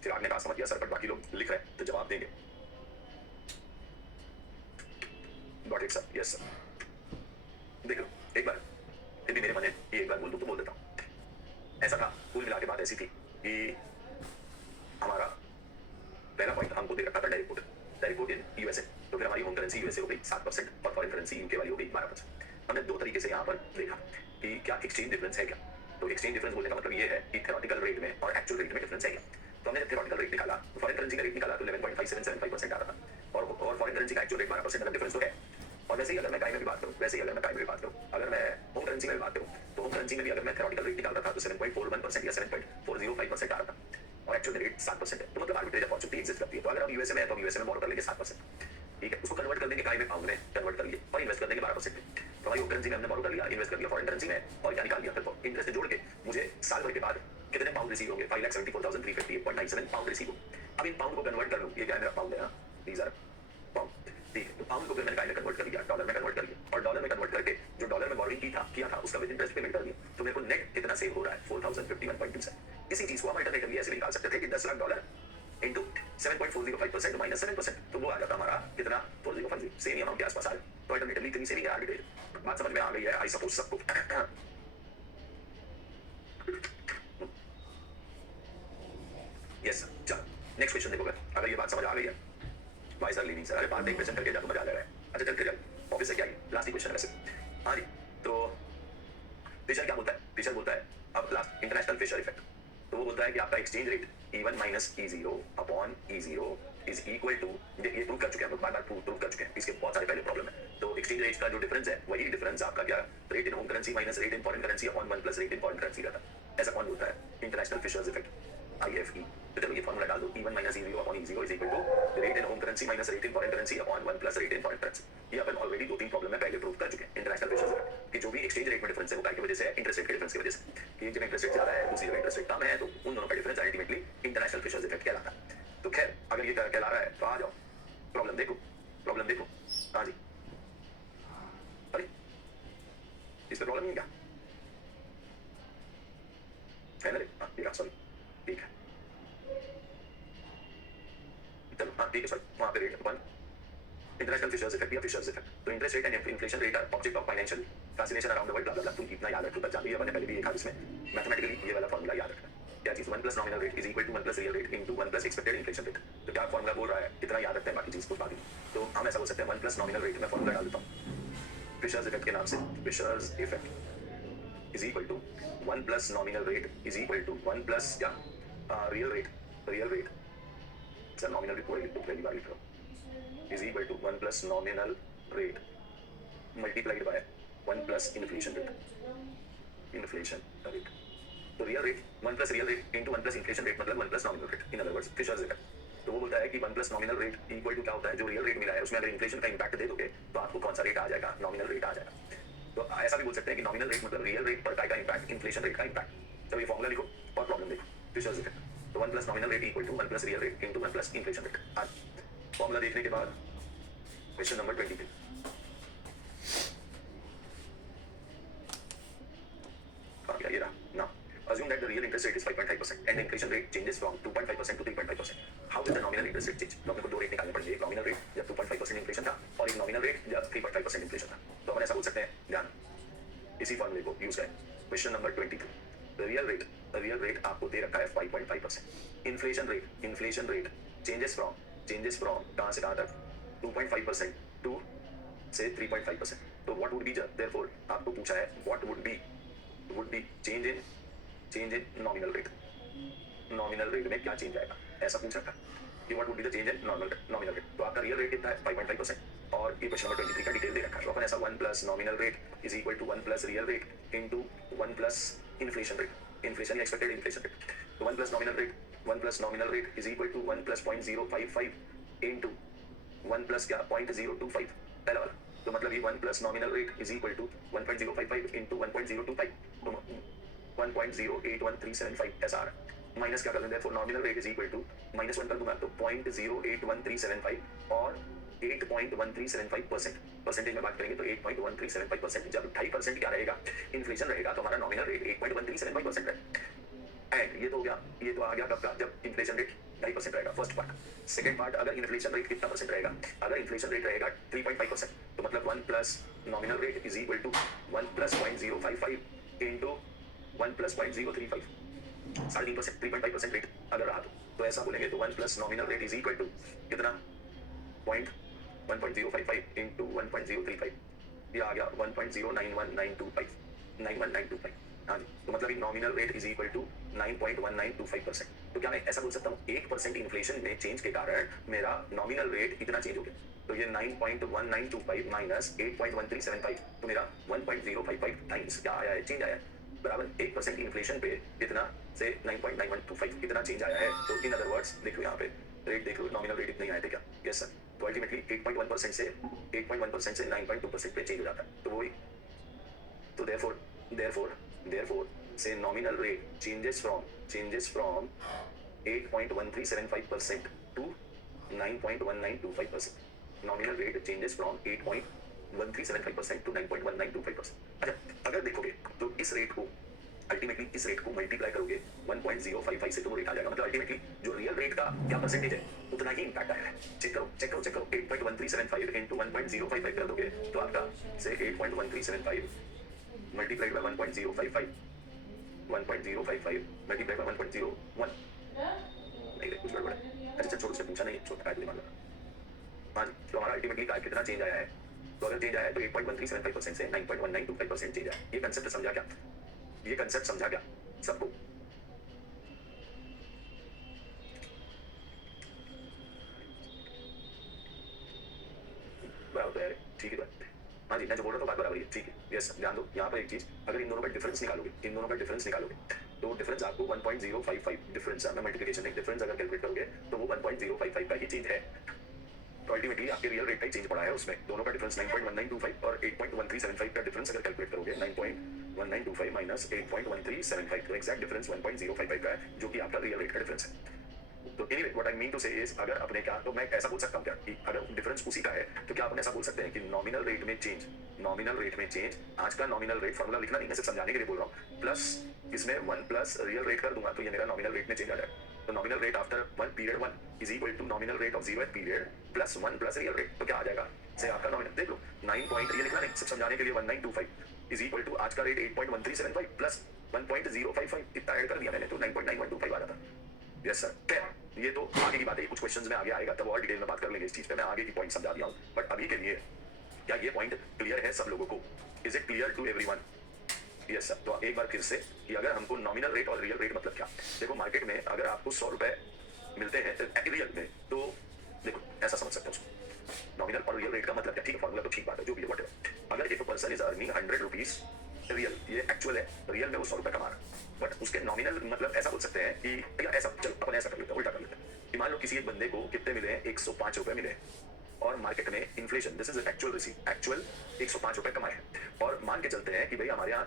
चिराग ने कहा समझ गया सर, बट बाकी लोग लिख रहे हैं तो जवाब देंगे, got it sir, yes sir, देख लो एक बार फिर भी मेरे मन में ये एक बार बोल दूं तो बोल देता हूं, ऐसा था, कुल मिला के बात ऐसी थी कि हमारा पहला पॉइंट हमको दे रखा था डायरेक्ट रिपोर्ट इन यूएसए, तो फिर हमारी होम करेंसी यूएसए हो गई 7% और फॉरेन करेंसी यूके वाली हो गई 12%। हमने दो तरीके से यहाँ पर देखा कि क्या एक्सचेंज डिफरेंस है क्या, तो एक्सचेंज डिफरेंस बोलने का मतलब ये है कि थ्योरेटिकल रेट में और एक्चुअल रेट में डिफरेंस है क्या, तो हमने थ्योरेटिकल रेट निकाला, फॉरेन करेंसी का रेट निकाला तो 11.5775% आ रहा था, और फॉरेन करेंसी का एक्चुअल रेट 12%, अगर डिफरेंस तो है। और वैसे ही अगर मैं काई में भी बात करूं, अगर मैं होम करेंसी में भी बात करूं, तो होम करेंसी में भी अगर मैं थ्योरेटिकल रेट निकाल रहा था तो 7.41% या 7.405% आ रहा था, और एक्चुअल रेट 7% है, तो मतलब आर्बिट्रेज अपॉर्चुनिटी एग्जिस्ट करती है। तो अगर आप यूएसए में है तो यूएसए में बोरो कर लेंगे 7%, ठीक है, उसको कन्वर्ट कर देंगे काई में पाउंड में कन्वर्ट कर लिए और इन्वेस्ट कर देंगे 12% पे, तो हमारी होम करेंसी में हमने बोरो कर लिया, इन्वेस्ट कर दिया फॉरेन करेंसी में, और क्या निकाल लिया, फिर इंटरेस्ट जोड़ के मुझे साल भर के बाद कितने पाउंड रिसीव होंगे, 5,74,358.97 पाउंड रिसीव हो। अब इन पाउंड को कन्वर्ट कर लूं, ये क्या है मेरा पाउंड है ना, दीज आर पाउंड, ठीक है, तो पाउंड को फिर मैंने काई में कन्वर्ट कर दिया, डॉलर में कन्वर्ट कर लिया, और डॉलर में कन्वर्ट करके जो डॉलर में बोरोइंग किया था उसका विद इंटरेस्ट पेमेंट कर दिया, तो मेरे को नेट कितना सेव हो रहा है 4,051.27। इसी चीज को हम अल्टरनेटिवली ऐसे निकाल सकते थे कि 10 लाख डॉलर इनटू 7.405% माइनस 7%, तो वो आ जाता हमारा कितना 4050, सेम अमाउंट के आसपास आ रहा है, तो अल्टरनेटिवली इतनी सेविंग है आर्बिट्रेज, बात समझ में आ गई है आई सपोज सबको। यस चलो नेक्स्ट क्वेश्चन देखो, अगर ये बात समझ आ गई है, भाई सर लीविंग सर, अरे बात एक क्वेश्चन करके जा तो मजा आ जाएगा, अच्छा चल चल ऑफिस से क्या है लास्ट क्वेश्चन है वैसे, हाँ जी, तो फिशर क्या बोलता है, फिशर बोलता है अब लास्ट इंटरनेशनल फिशर इफेक्ट, तो वो बोलता बोलता है कि आपका exchange rate E1 minus E0 upon E0 is equal to, ये प्रूव कर चुके हैं हम लोग, बार बार प्रूव कर चुके हैं, इसके बहुत सारे पहले प्रॉब्लम है। तो एक्सचेंज रेट का जो डिफरेंस है वही डिफरेंस आपका क्या, rate in home currency minus rate in foreign currency upon 1 plus rate in foreign currency रहता है। ऐसा कौन बोलता है? International Fisher's effect, IFE। तो चलो ये फॉर्मूला डाल दो, E1 minus E0 upon E0 is equal to rate in home currency minus rate in foreign currency upon 1 plus rate in foreign currency. ये अपन ऑलरेडी 2-3 प्रॉब्लम में पहले प्रूव कर चुके हैं। इंटरनेशनल फिशर्स इफेक्ट कि जो भी एक्सचेंज रेट में डिफरेंस है वो काय की वजह से है, इंटरेस्ट रेट के डिफरेंस की वजह से, कि एक जगह इंटरेस्ट रेट ज्यादा है दूसरी जगह इंटरेस्ट रेट कम है, तो उन दोनों का difference ultimately international Fisher's effect कहलाता है। तो खैर अगर ये कहला रहा है तो आ जाओ प्रॉब्लम देखो, प्रॉब्लम देखो। हाँ जी, अरे इस पे प्रॉब्लम नहीं है क्या? है ना रे? हाँ ठीक है, सॉरी ठीक है, चलो हाँ ठीक है, सॉरी वहाँ पे रेट 1 इंटरनेशनल फिशर्स इफेक्ट या फिशर्स इफेक्ट। तो interest rate and inflation rate are object of financial fascination around the world, blah blah. तुम इतना याद रखो, बस जान लिया, मैंने पहले भी देखा इसमें मैथमेटिकली ये वाला फॉर्मूला याद रखना। क्या चीज 1 plus nominal rate is equal to 1 plus real rate into 1 plus expected inflation rate. तो क्या फॉर्मूला बोल रहा है, इतना याद रखते हैं, बाकी चीज कुछ बाकी। तो हम ऐसा बोल सकते हैं 1 प्लस नॉमिनल रेट में फॉर्मूला डाल देता हूँ फिशर्स इफेक्ट के नाम से, Fisher's effect is equal to 1 plus nominal rate is equal to 1 plus क्या real rate sir nominal rate पूरा लिख दो, पहली बार लिख रहा हूँ, is equal to 1 plus nominal rate multiplied by 1 plus inflation rate. तो real rate 1 plus real rate into 1 plus inflation rate मतलब 1 plus nominal rate, in other words Fisher's effect. तो वो बोलता है कि 1 plus nominal rate equal to क्या होता है, जो रियल रेट मिला है उसमें अगर इन्फ्लेशन का इंपैक्ट दे दोगे तो आपको कौन सा रेट आ जाएगा, नॉमिनल रेट आ जाएगा। तो ऐसा भी बोल सकते हैं कि नॉमिनल रेट मतलब रियल रेट पर का इंपैक्ट इन्फ्लेशन रेट का इंपैक्ट। चलो ये फॉर्मूला लिखो और प्रॉब्लम देखो, फिशर्स इफेक्ट। तो 1 plus nominal rate equal to 1 plus real rate into 1 plus inflation rate. आज फॉर्मूला देखने के बाद क्वेश्चन नंबर 23 ये रहा ना। Assume that the real interest rate is 5.5% and the inflation rate changes from 2.5% to 3.5%. How will the nominal interest rate change? तो अपने को दो रेट निकालने पड़ेंगे, एक नॉमिनल रेट जब 2.5% इन्फ्लेशन था और एक नॉमिनल रेट जब 3.5% इन्फ्लेशन था। तो अपन ऐसा बोल सकते हैं, ध्यान इसी फॉर्मूले को यूज करें। क्वेश्चन नंबर 22, रियल रेट आपको दे रखा है 5.5%, इन्फ्लेशन रेट चेंजेस फ्रॉम कहाँ से कहाँ तक 2.5% टू से 3.5%। तो व्हाट वुड बी देयरफॉर आपको पूछा है what would be change in nominal rate में क्या चेंज आएगा, ऐसा पूछ रखा है कि what would be the change in nominal rate. तो आपका रियल रेट कितना है 5.5% और ये क्वेश्चन नंबर 23 का डिटेल दे रखा है। तो अपन ऐसा 1 plus nominal rate is equal to 1 plus real rate into 1 plus inflation rate, inflation या एक्सपेक्टेड इन्फ्लेशन रेट। तो 1 plus nominal rate is equal to 1 plus 0.055 into 1 plus क्या 0.025 पहला वाला। तो मतलब ये 1 plus nominal rate is equal to 1.055 into 1.025, तो 1.081375 ऐसा आ रहा है। माइनस क्या कर लेंगे, for nominal rate is equal to minus 1 कर दूंगा तो 0.081375 और 8.1375%। परसेंटेज में बात करेंगे तो 8.1375%। जब 2.5% क्या रहेगा, इन्फ्लेशन रहेगा, तो हमारा नॉमिनल रेट 8.1375% है। एंड ये तो हो गया, ये तो आ गया कब का, जब इन्फ्लेशन रेट 2.5% रहेगा, फर्स्ट पार्ट। सेकंड पार्ट, अगर इन्फ्लेशन रेट कितना परसेंट रहेगा, अगर इन्फ्लेशन रेट रहेगा 3.5% तो मतलब 1 plus nominal rate is equal to 1 plus 0.055 into 1 plus 0.035, 3.5%, 3.5% rate अगर रहा तो ऐसा बोलेंगे। तो 1 plus nominal rate is equal to कितना 1.055 इंटू 1.035, ये आ गया 1.091925। हाँ जी, तो मतलब nominal rate is equal to 9.1925%। तो क्या मैं ऐसा बोल सकता हूँ 1% इन्फ्लेशन में चेंज के कारण मेरा नॉमिनल रेट इतना चेंज हो गया। तो ये 9.1925 माइनस 8.1375, तो मेरा 1.055 टाइम्स क्या आया है, चेंज आया है, बराबर 1% इन्फ्लेशन पे कितना से 9.9125 इतना चेंज आया है। तो इन अदर वर्ड्स देखो यहाँ पे रेट देखो, नॉमिनल रेट इतने आए थे क्या, यस सर। तो अल्टीमेटली 8.1% से 9.2% पे चेंज हो जाता है। तो वही, तो therefore say nominal rate changes from 8.1375% to 9.1925%. Nominal rate changes from 8.1375% to 9.1925%. अच्छा, अगर देखोगे तो इस रेट को अल्टीमेटली इस रेट को मल्टीप्लाई करोगे 1.055 से तो वो रेट आ जाएगा। मतलब अल्टीमेटली जो रियल रेट का क्या परसेंटेज है उतना ही इंपैक्ट आया है। चेक करो 8.1375 इंटू 1.055 कर दोगे तो आपका से 8.1375 मल्टीप्लाइड बाय 1.055 मल्टीप्लाइड बाय 1.01 नहीं कुछ गड़बड़ है। अच्छा छोड़, उससे पूछा नहीं, छोटा काट दिमाग लगा। हाँ, तो हमारा अल्टीमेटली कितना चेंज आया है, तो अगर चेंज आया है तो 8.1375% से 9.1925% चेंज आया। ये कंसेप्ट समझा क्या, ये कंसेप्ट समझा क्या सबको? तो है, ठीक है। हाँ जी, मैं जो बोल रहा था बात बराबर है, ठीक है। यस, ध्यान दो यहाँ पर एक चीज, अगर इन दोनों का डिफरेंस निकालोगे, इन दोनों का डिफरेंस निकालोगे, तो डिफरेंस आपको 1.055 डिफरेंस है, मल्टीप्लिकेशन एक डिफरेंस अगर कैलकुलेट करोगे तो वो 1.055 का ही चेंज है। तो अल्टीमेटली आपके रियल रेट का ही चेंज पड़ा है उसमें, दोनों का डिफरेंस 9.1925 और 8.1375 का डिफरेंस अगर कैलकुलेट करोगे, 9.1925 माइनस 8.1375, तो एक्जैक्ट डिफरेंस 1.055 का है, जो कि आपका रियल रेट का डिफरेंस है। तो anyway what I mean to say is, अगर अपने क्या, तो मैं ऐसा बोल सकता हूँ क्या कि अगर डिफरेंस उसी का है तो क्या अपन ऐसा बोल सकते हैं कि नॉमिनल रेट में चेंज, नॉमिनल रेट में चेंज, आज का नॉमिनल रेट फॉर्मूला लिखना नहीं, मैं सिर्फ समझाने के लिए बोल रहा हूँ, प्लस इसमें 1 प्लस रियल रेट कर दूंगा तो ये मेरा नॉमिनल रेट में चेंज आ जाएगा। तो nominal rate after one period 1 is equal to nominal rate of 0th period plus 1 plus real rate, तो क्या आ जाएगा से आपका नॉमिनल देख लो, 9 पॉइंट, ये लिखना नहीं, सिर्फ समझाने के लिए 1925 इज इक्वल टू आज का रेट 8.1375 प्लस 1.055, इतना ऐड कर दिया मैंने तो 9.9125 आ रहा था। यस सर, खैर ये तो आगे की बात है, कुछ क्वेश्चंस में आगे आएगा तब और डिटेल में बात कर लेंगे इस चीज पे, मैं आगे की पॉइंट समझा दिया हूँ, बट अभी के लिए क्या ये पॉइंट क्लियर है सब लोगों को? Is it clear to everyone? Yes sir, तो एक बार फिर से कि अगर हमको नॉमिनल रेट और रियल रेट मतलब क्या, देखो मार्केट में अगर आपको 100 रुपए मिलते हैं रियल में, तो देखो ऐसा समझ सकते हो उसको, नॉमिनल और रियल रेट का मतलब क्या, ठीक है, फॉर्मूला तो ठीक बात है, जो भी है व्हाटएवर। अगर एक person is earning 100 rupees real, ये एक्चुअल है, रियल में वो 100 रुपए कमा रहा है, बट उसके नॉमिनल मतलब ऐसा बोल सकते हैं कि, या ऐसा चलो अपन ऐसा कर लेते हैं, उल्टा कर लेते हैं कि मान लो किसी एक बंदे को कितने मिले हैं, 105 रुपए मिले हैं, और मार्केट में inflation, this is actual receipt, actual 105 रुपए कमाए हैं, और मान के चलते हैं कि भाई हमारे यहाँ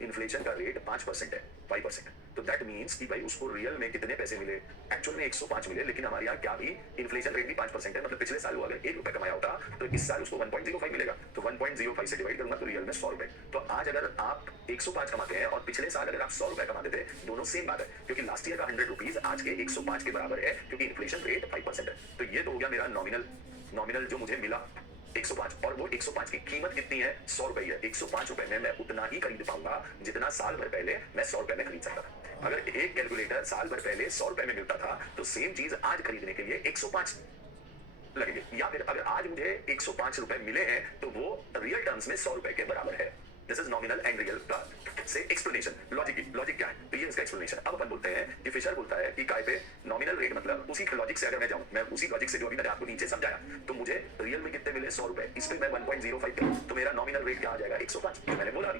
इन्फ्लेशन का रेट 5% है, 5%, तो दैट मीन्स कि भाई उसको रियल में कितने पैसे मिले, एक्चुअल में 105 मिले, लेकिन हमारे यहाँ क्या भी इन्फ्लेशन रेट भी 5% है, मतलब पिछले साल वो अगर 1 रुपए कमाया होता तो इस साल उसको 1.05 मिलेगा, तो 1.05 से डिवाइड करूंगा तो रियल में 100 रुपए। तो आज अगर आप 105 कमाते हैं और पिछले साल अगर आप 100 रुपए कमाते थे, दोनों सेम बात है, क्योंकि लास्ट ईयर का 100 रुपीज आज के 105 के बराबर है, क्योंकि इन्फ्लेशन रेट 5% है। तो ये तो हो गया मेरा नॉमिनल जो मुझे मिला 105, और वो 105 की कीमत कितनी है, 100 रुपए है। 105 रुपए में मैं उतना ही खरीद पाऊंगा जितना साल भर पहले मैं 100 रुपए में खरीद सकता था। अगर एक कैलकुलेटर साल भर पहले 100 रुपए में मिलता था, तो सेम चीज आज खरीदने के लिए 105 लगेंगे, या फिर अगर आज मुझे 105 रुपए मिले हैं तो वो रियल टर्म्स में 100 रुपए के बराबर है। This is nominal and real का से एक्सप्लेनेशन, लॉजिक क्या है, तो ये इसका एक्सप्लेनेशन। अब अपन बोलते हैं कि फिशर बोलता है कि काय पे नॉमिनल रेट मतलब उसी लॉजिक से अगर मैं जाऊं, मैं उसी लॉजिक से जो अभी मैंने आपको नीचे समझाया, तो मुझे रियल में कितने मिले 100 रुपए, इस पे मैं 1.05 करूं तो मेरा नॉमिनल रेट क्या आ जाएगा 105, जो मैंने बोला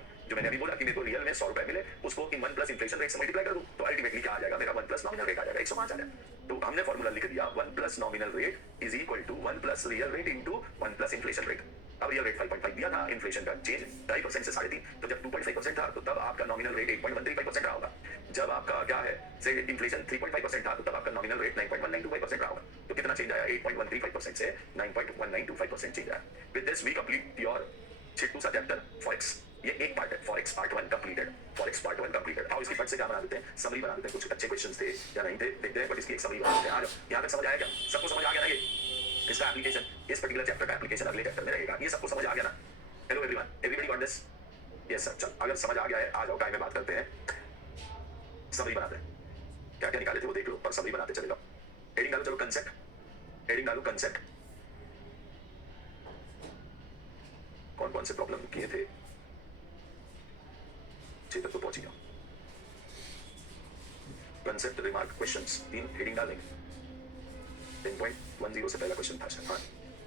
कि मेरे को रियल में 100 रुपए मिले, उसको इन 1 प्लस इन्फ्लेशन रेट से मल्टीप्लाई कर दूं तो अल्टीमेटली क्या आ जाएगा, मेरा 1 प्लस नॉमिनल रेट आ जाएगा 105 आ जाएगा। तो हमने फॉर्मूला लिख दिया 1 plus nominal rate is equal to 1 plus real rate into 1 plus inflation rate. अब रियल रेट 5.5 दिया था, इन्फ्लेशन का चेंज 2.5% से 3.5, तो जब 2.5% था तो तब आपका नॉमिनल रेट 8.135% रहा होगा। जब आपका क्या है से इन्फ्लेशन 3.5% था तो तब आपका नॉमिनल रेट 9.1925% रहा होगा। तो कितना चेंज आया, 8.135% से 9.1925% चेंज आया। With this we complete your छिट्टू सा चैप्टर फॉरेक्स, ये एक पार्ट है, forex part 1 completed, forex part 1 completed. आओ इसकी फट से क्या बना देते हैं, समरी बना देते हैं, कुछ अच्छे क्वेश्चंस थे या नहीं थे देखते हैं, बट इसकी एक समरी बना देते हैं। आ जाओ, यहां तक समझ आया क्या, सबको समझ आ गया ना, ये इसका एप्लीकेशन, इस पर्टिकुलर चैप्टर का एप्लीकेशन अगले चैप्टर में रहेगा, ये सबको समझ आ गया ना। Hello everyone, everybody got this? Yes sir, चल अगर समझ आ गया है आ जाओ, काय में बात करते हैं, समरी बनाते हैं, क्या क्या निकाले थे वो देख लो, पर समरी बनाते चले जाओ। हेडिंग डालो, चलो कंसेप्ट, हेडिंग डालो कंसेप्ट, कौन कौन से प्रॉब्लम किए थे, 6 तक तो पहुंच गया। कंसेप्ट, रिमार्क, क्वेश्चंस, 3 हेडिंग डालेंगे। 10.10 से पहला क्वेश्चन था, हाँ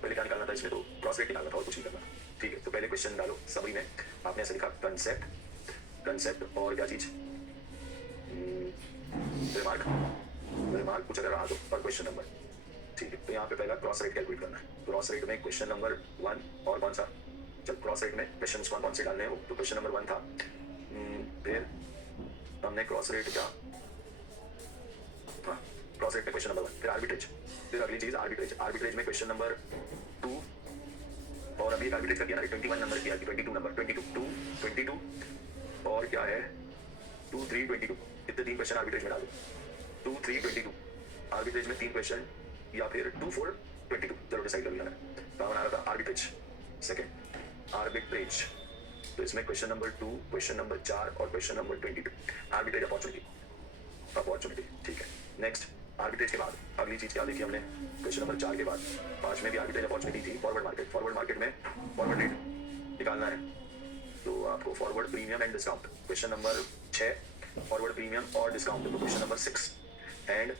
पहले क्या निकालना था इसमें, तो क्रॉस रेट निकालना था और कुछ नहीं करना, ठीक है। तो पहले क्वेश्चन डालो समरी में, आपने ऐसे लिखा कंसेप्ट और क्या चीज, रिमार्क कुछ अगर रहा तो, और क्वेश्चन नंबर, ठीक है। तो यहाँ पे पहला क्रॉस रेट कैलकुलेट करना है। क्रॉस रेट में क्वेश्चन नंबर 1 और कौन सा, जब क्रॉस रेट में क्वेश्चन कौन से डालने हैं वो, तो क्वेश्चन नंबर 1 था, फिर हमने क्रॉस रेट क्या, हाँ क्रॉस रेट में क्वेश्चन नंबर 1, फिर आर्बिट्रेज, फिर अगली चीज आर्बिट्रेज में क्वेश्चन नंबर 2, और अभी आर्बिट्रेज का किया ना 21 नंबर किया, 22 नंबर 22 और क्या है 2, 3, 22, इतने 3 क्वेश्चन आर्बिट्रेज में डालो, 2, 3, 22 आर्बिट्रेज में 3 क्वेश्चन, या फिर 2, 4, 22, चलो डिसाइड कर लिया मैंने। कहाँ बना रहा था, आर्बिट्रेज, सेकेंड आर्बिट्रेज, तो इसमें क्वेश्चन नंबर 2, क्वेश्चन नंबर 4 और क्वेश्चन नंबर 22, आर्बिट्रेज अपॉर्चुनिटी, ठीक है। नेक्स्ट आर्बिट्रेज के बाद अगली चीज क्या देखी हमने, क्वेश्चन नंबर 4 के बाद 5 में भी आर्बिट्रेज अपॉर्चुनिटी थी, फॉरवर्ड मार्केट में फॉरवर्ड रेट निकालना है, तो आपको forward premium and discount, question number 6 forward premium और डिस्काउंट, तो क्वेश्चन नंबर 6 एंड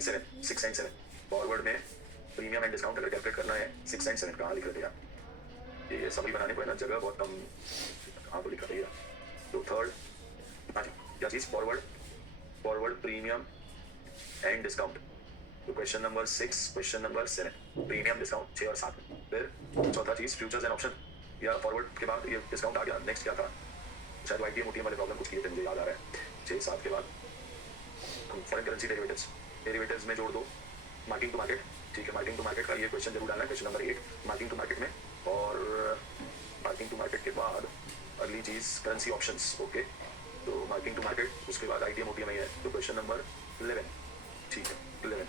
7 फॉरवर्ड में प्रीमियम एंड डिस्काउंट अगर कैलकुलेट करना है 6 एंड 7 कहाँ लिख रहे थे यार, ये समरी बनाने को है ना जगह बहुत कम, कहाँ तो लिखा था यार। तो थर्ड, हाँ जी, क्या चीज़, फॉरवर्ड प्रीमियम एंड डिस्काउंट। तो question number 6, question number 7, premium discount 6 और 7 में। फिर चौथा चीज़ फ्यूचर्स एंड ऑप्शन, या फॉरवर्ड के बाद ये डिस्काउंट आ गया, नेक्स्ट क्या था, शायद वाईटी मोटी वाले प्रॉब्लम कुछ किए थे, मुझे याद आ रहा है। 6-7 के बाद फॉरेन करेंसी डेरिवेटिव्स में जोड़ दो मार्किंग टू मार्केट, ठीक है, मार्किंग टू मार्केट का ये क्वेश्चन जरूर डालना है, question number 8 marking to market में। और मार्किंग टू मार्केट के बाद अगली चीज़ करेंसी ऑप्शंस, ओके, तो मार्किंग टू मार्केट उसके बाद आईटीएम ओटीएम ही है, तो क्वेश्चन नंबर 11, ठीक है 11,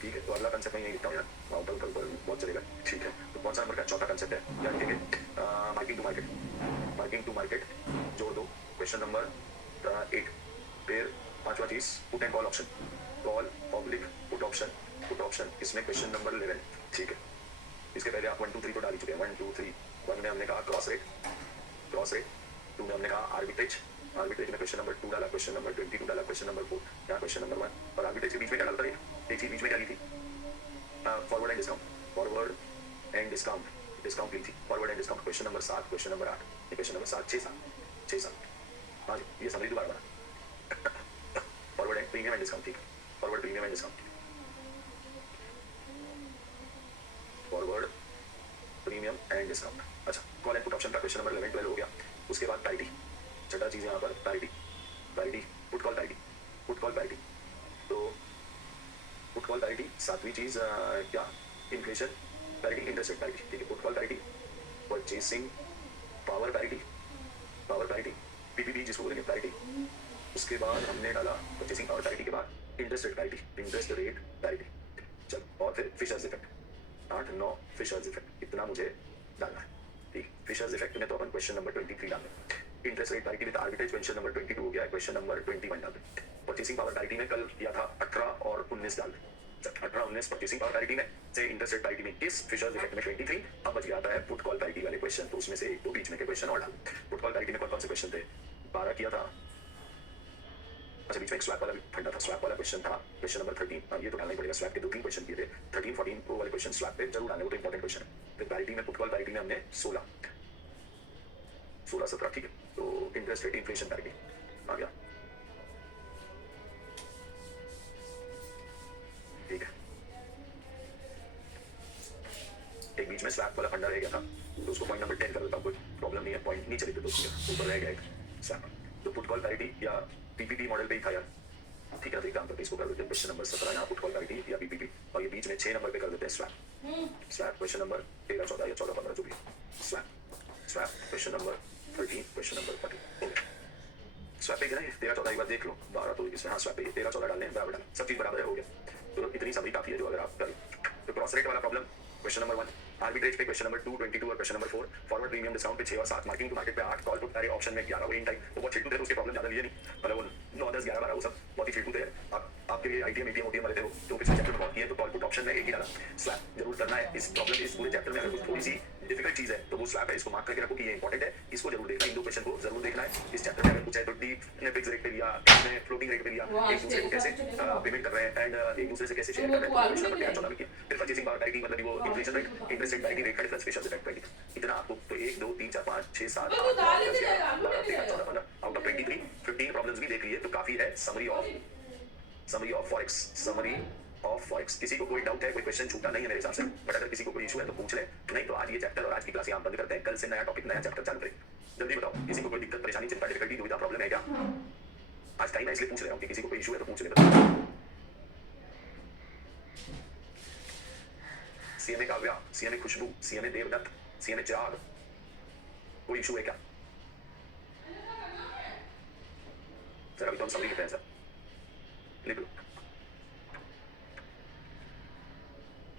ठीक है। तो अगला कंसेप्ट मैं यही लिखता हूँ यार, आउटर कल पर बहुत चलेगा, ठीक है। तो कौन सा नंबर का चौथा कंसेप्ट है, क्या लिखेंगे, मार्किंग टू मार्केट जोड़ दो, क्वेश्चन नंबर 8। फिर पांचवा चीज put and call option, call oblique put option, इसमें क्वेश्चन नंबर 11, ठीक है। इसके पहले आप 1 2 3 तो डाल ही चुके हैं, 1 2 3। 1 में हमने कहा क्रॉस रेट, 2 में हमने कहा आर्बिट्रेज में क्वेश्चन नंबर 2 डाला, क्वेश्चन नंबर 22 डाला, क्वेश्चन नंबर 4, यहाँ क्वेश्चन नंबर 1। और आर्बिट्रेज के बीच में क्या डालता है, एक चीज बीच में क्या ली थी, फॉरवर्ड एंड डिस्काउंट ली थी, forward and discount, question number 7, question number 8, ये क्वेश्चन नंबर 7 6 7। हाँ जी, ये समरी दोबारा बना, forward and premium and discount, ठीक, forward premium and discount, forward premium and discount. अच्छा, कॉल एंड पुट ऑप्शन का क्वेश्चन नंबर 11 12 हो गया। उसके बाद पैरिटी, छठा चीज यहाँ पर पैरिटी, पुट कॉल पैरिटी। तो पुट कॉल पैरिटी, सातवीं चीज क्या, inflation parity, interest rate parity, ठीक है। Put call parity, purchasing power parity, PPP जिसको बोलेंगे पैरिटी। उसके बाद हमने डाला परचेसिंग पावर पैरिटी के बाद इंटरेस्ट रेट पैरिटी, चल। और फिर फिशर्स इफेक्ट, 8 9 फिशर्स इफेक्ट, इतना मुझे डालना है, ठीक। फिशर्स इफेक्ट में तो अपन क्वेश्चन नंबर 23 डाल दें, interest rate parity with arbitrage question number 22 हो गया, क्वेश्चन नंबर 21 डाल दें। परचेसिंग पावर पैरिटी में कल किया था 18 और 19 डाल दें, 18 19 परचेसिंग पावर पैरिटी में से इंटरेस्ट रेट पैरिटी में इस फिशर्स इफेक्ट में 23। अब बच जाता है पुट कॉल पैरिटी वाले क्वेश्चन, तो उसमें से एक दो बीच में के क्वेश्चन और डाल। पुट कॉल पैरिटी में कौन कौन से क्वेश्चन थे, 12 किया था। अच्छा, बीच में एक स्वैप वाला भी फंडा था, स्वैप वाला क्वेश्चन था, क्वेश्चन नंबर 13, ये तो डालना ही पड़ेगा, स्वैप के 2-3 क्वेश्चन किए थे, 13 14 वो वाले क्वेश्चन स्वैप पे जरूर डालने, वो तो इंपॉर्टेंट क्वेश्चन है। फिर पैरिटी में, पुट कॉल पैरिटी में हमने 16 17, ठीक है। तो इंटरेस्ट रेट इन्फ्लेशन पैरिटी आ गया, ठीक है। एक बीच में स्वैप वाला फंडा रह गया था, तो उसको पॉइंट नंबर 10 कर देता हूँ, कोई प्रॉब्लम नहीं है, पॉइंट नीचे लिख देता हूँ, ऊपर रह गया एक स्वैप। तो पुट कॉल पैरिटी या पीपीपी मॉडल पे ही था यार, ठीक है। तो एक काम करते हैं, इसको कर देते हैं क्वेश्चन नंबर 17 यहाँ पुट कॉल पैरिटी या पीपीपी, और ये बीच में 6 नंबर पे कर देते हैं स्वैप क्वेश्चन नंबर 13 14 या 14 15 जो भी, swap question number 13, question number 14, swap पे 13 14 एक बार देख लो, 12 तो इसमें, हाँ स्वैप पे 13 14 डालने हैं, बराबर डालना, सब चीज बराबर है, हो गया। तो इतनी समरी काफी है जो अगर आप करें। तो क्रॉस रेट वाला प्रॉब्लम क्वेश्चन नंबर 1, आर्बिट्रेज पे क्वेश्चन नंबर 2 22 और question number 4, forward premium discount पे 6 और 7, मार्किंग टू मार्केट पे 8, कॉल पुट सारे ऑप्शन में 11, वो इन टाइम वो बहुत चिल्टू थे, तो उसके प्रॉब्लम ज्यादा लिए नहीं, मतलब वो 9 10 11 12 वो सब बहुत ही चिल्टू थे। आपके लिए आईटीएम एटीएम ओटीएम वाले थे वो, तो पिछले चैप्टर में बहुत किए, तो कॉल पुट ऑप्शन में एक ही डाला, स्वैप जरूर करना है। इस प्रॉब्लम इस पूरे चैप्टर में अगर कुछ थोड़ी सी डिफिकल्ट चीज है तो वो स्वैप है, इसको मार्क करके रखो कि ये इंपॉर्टेंट है, इसको जरूर देखना, इन दो क्वेश्चन को जरूर देखना है। इस चैप्टर में अगर कुछ है तो डीप ने फिक्स रेट पे लिया, ने फ्लोटिंग रेट पे लिया, एक दूसरे को कैसे पेमेंट कर रहे हैं एंड एक दूसरे से कैसे शेयर कर रहे हैं, क्वेश्चन नंबर 13 14 में किया। फिर परचेसिंग पावर पैरिटी मतलब वो inflation rate, interest rate parity, rate का डिफरेंस, फिशर्स इफेक्ट पैरिटी, इतना आपको। तो 1 2 3 4 5 6 7 8 9 10 11 12 13 14 15 आउट ऑफ 23 15 प्रॉब्लम्स भी देख लिए, तो काफी है। समरी ऑफ फॉरेक्स, किसी को कोई डाउट है, कोई क्वेश्चन छूटा नहीं है मेरे हिसाब से, बट अगर किसी को कोई इशू है तो पूछ ले, नहीं तो आज ये चैप्टर और आज की क्लास यहाँ बंद करते हैं, कल से नया टॉपिक नया चैप्टर चालू करें। जल्दी बताओ, किसी को कोई दिक्कत परेशानी चिंता डिफिकल्टी दुविधा प्रॉब्लम है क्या? आज टाइम है इसलिए पूछ ले रहा हूँ कि किसी को कोई इशू है तो पूछ ले। सीएमए काव्या, सीएमए खुशबू, सीएमए देवदत्त, सीएमए चिराग, कोई इशू है क्या सर? अभी तो हम समरी लिखते हैं सर, लिख लो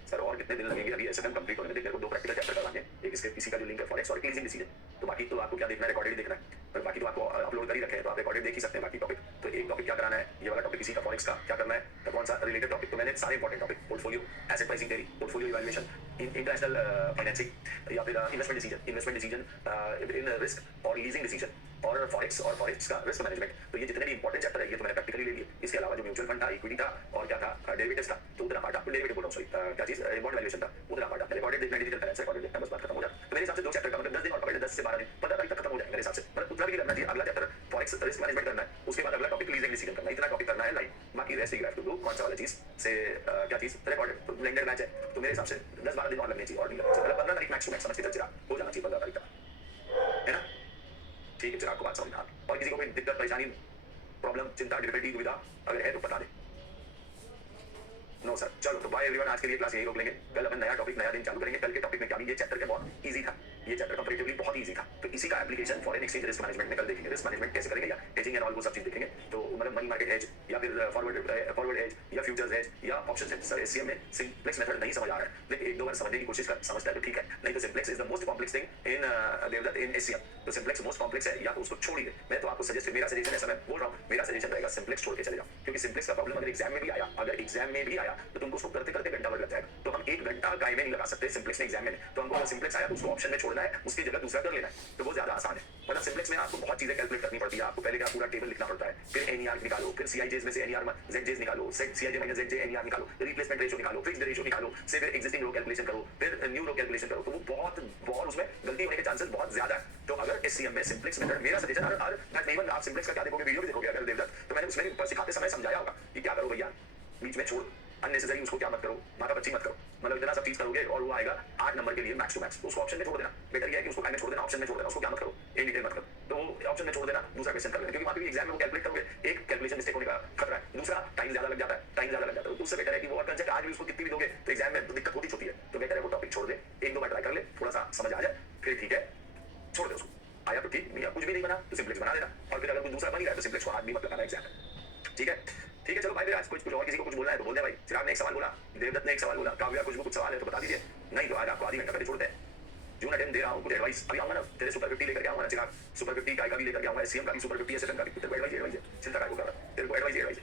सर। और कितने दिन लगेंगे अभी एसएफएम कंप्लीट होने में? देखिए, मेरे को 2 प्रैक्टिकल चैप्टर करवाने हैं, एक इसके इसी का जो लिंक है फॉरेक्स और एक लीजिंग डिसीजन, तो बाकी तो आपको क्या देखना है, रिकॉर्डेड ही देखना है, पर बाकी तो आपको अपलोड कर ही रखे हैं, तो आप रिकॉर्डेड देख ही सकते हैं बाकी टॉपिक। तो एक टॉपिक क्या कराना है, ये वाला टॉपिक इसी का फॉरेक्स का क्या करना है, तो कौन सा रिलेटेड टॉपिक, तो मैंने सारे important topic, portfolio, asset pricing theory, portfolio evaluation, international financing या फिर इन्वेस्टमेंट डिसीजन इन रिस्क और लीजिंग डिसीजन और फॉरेक्स का रिस्क मैनेजमेंट। तो ये जितने भी इंपॉर्टेंट चैप्टर है ये तो मैंने प्रैक्टिकली ले लिए। इसके अलावा जो म्यूचुअल फंड था, इक्विटी था और क्या था, डेरिवेटिव्स था, तो उतना पार्ट डेरिवेटिव बोल रहा हूं, सॉरी क्या चीज, बॉन्ड वैल्यूएशन था, उतना पार्ट रिकॉर्डेड देखना, डिजिटल फाइनेंस रिकॉर्डेड देखना, बस बात खत्म हो जाता। तो मेरे हिसाब से 2 चैप्टर का मतलब 10 दिन और पकड़ 10 से 12 दिन 15 तारीख तक खत्म हो जाएगा मेरे हिसाब से। मतलब उतना भी करना चाहिए। अगला चैप्टर फॉरेक्स रिस्क मैनेजमेंट करना है, उसके बाद अगला टॉपिक लीजिंग डिसीजन करना है, इतना टॉपिक करना है लाइक। बाकी rest you have to do कौन सा वाला चीज से क्या चीज रिकॉर्डेड, तो ब्लेंडेड मैच है, तो मेरे हिसाब से 10-12 दिन और लगने चाहिए और नहीं लगने चाहिए। मतलब 15 तारीख मैक्स टू मैक्स समझ के चल चिराग हो जाना चाहिए 15 तारीख तक, है ना? ठीक है, चिराग को बात समझ में आ गई। और किसी को कोई दिक्कत परेशानी प्रॉब्लम चिंता डिफिकल्टी दुविधा अगर है तो बता दे। नो सर, चलो तो बाय एवरीवन, आज के लिए क्लास यही रोक लेंगे। कल अपन नया टॉपिक नया दिन चालू करेंगे। कल के टॉपिक में क्या भी, ये चैप्टर के बहुत इजी था, ये चैप्टर कंपैरेटिवली बहुत इजी था, तो इसी का application foreign exchange risk management में कल देखेंगे। रिस्क मैनेजमेंट कैसे करेंगे या हेजिंग एंड ऑल वो सब चीज देखेंगे। तो मतलब मनी मार्केट हेज या फिर फॉरवर्ड हेज या फ्यूचर्स हेज या ऑप्शंस हेज। सर एससीएम में सिंप्लेक्स मेथड नहीं समझ आ रहा है, लेकिन एक दो बार समझने की कोशिश कर, समझता है तो ठीक है, नहीं तो simplex is the most complex thing in Devdutt in SCM. तो सिंप्लेक्स मोस्ट कॉम्प्लेक्स है, या तो उसको छोड़ ही दे। मैं तो आपको सजेस्ट, मेरा सजेशन है, मैं बोल रहा हूं, मेरा सजेशन रहेगा सिंप्लेक्स छोड़ के चले जाओ, क्योंकि सिंप्लेक्स का प्रॉब्लम अगर एग्जाम में भी आया, तो तुमको उसको करते करते घंटा भर लग जाएगा। तो हम 1 घंटा गाय में नहीं लगा सकते सिंप्लेक्स में एग्जाम में। तो हमको अगर सिंप्लेक्स आया तो उसको ऑप्शन में छोड़ना है, उसकी जगह दूसरा कर लेना है, तो वो ज्यादा आसान है। मतलब सिंप्लेक्स में आपको बहुत चीजें कैलकुलेट करनी पड़ती है, आपको पहले का पूरा टेबल लिखना पड़ता है, फिर एनईआर निकालो, फिर सीआईजेस में से एनईआर जेडजेस निकालो, सीआईजे माइनस जेडजे एनईआर निकालो, रिप्लेसमेंट रेशियो निकालो, फिक्स्ड रेशियो निकालो, फिर एग्जिस्टिंग रो कैलकुलेशन करो, फिर न्यू रो कैलकुलेशन करो। तो वो बहुत उसमें गलती होने के चांसेस बहुत ज्यादा है। तो अगर एससीएम में सिंप्लेक्स मेथड, मेरा सजेशन, और नहीं, आप सिंप्लेक्स का क्या देखोगे, वीडियो भी देखोगे अगर देवदत्त, तो मैंने उसमें ऊपर सिखाते समय समझाया होगा कि क्या करो भैया, बीच में छोड़, अननेसेसरी उसको क्या मत करो, माथा बच्ची मत करो, मतलब इतना सब चीज करोगे और वो आएगा 8 नंबर के लिए मैक्स टू मैक्स, उसको ऑप्शन में छोड़ देना। बेटर ये है कि उसको टाइम में छोड़ देना, ऑप्शन में छोड़ देना, उसको क्या मत करो, इन डिटेल मत करो, तो वो ऑप्शन में छोड़ देना, दूसरा क्वेश्चन कर लेना, क्योंकि वहां पे भी एग्जाम में वो कैलकुलेट करोगे, एक कैलकुलेशन मिस्टेक होने का खतरा है, दूसरा टाइम ज्यादा लग जाता है, तो उससे बेटर है कि वो और कंसेप्ट आज भी उसको कितनी भी दोगे तो एग्जाम में दिक्कत होती होती है, तो बेटर है वो टॉपिक छोड़ दे, 1-2 बार ट्राई कर ले, थोड़ा सा समझ आ जाए, फिर ठीक है छोड़ दे उसको। आया तो ठीक, नहीं कुछ भी नहीं बना तो सिंप्लेक्स बना देना, और फिर अगर कुछ दूसरा बन ही रहा है तो सिंप्लेक्स को हाथ भी मत लगाना एग्जाम में। ठीक है, ठीक है, चलो भाई, आज कुछ और किसी को कुछ बोलना है तो बोल दे भाई। चिराग ने एक सवाल बोला, देवदत्त ने एक सवाल बोला, काव्या कुछ सवाल है तो बता दीजिए, नहीं तो आज आपको आधी घंटा पहले छोड़ते हैं। जून अटेंड दे रहा हूँ, कुछ एडवाइस अभी आऊंगा ना, तेरे सुपर 50 लेकर के आऊंगा ना चिराग, सुपर 50 का भी लेकर के आऊंगा, एससीएम का भी, सुपर 50 एसएफएम का भी, तेरे को एडवाइस चिंता का तेरे को एडवाइस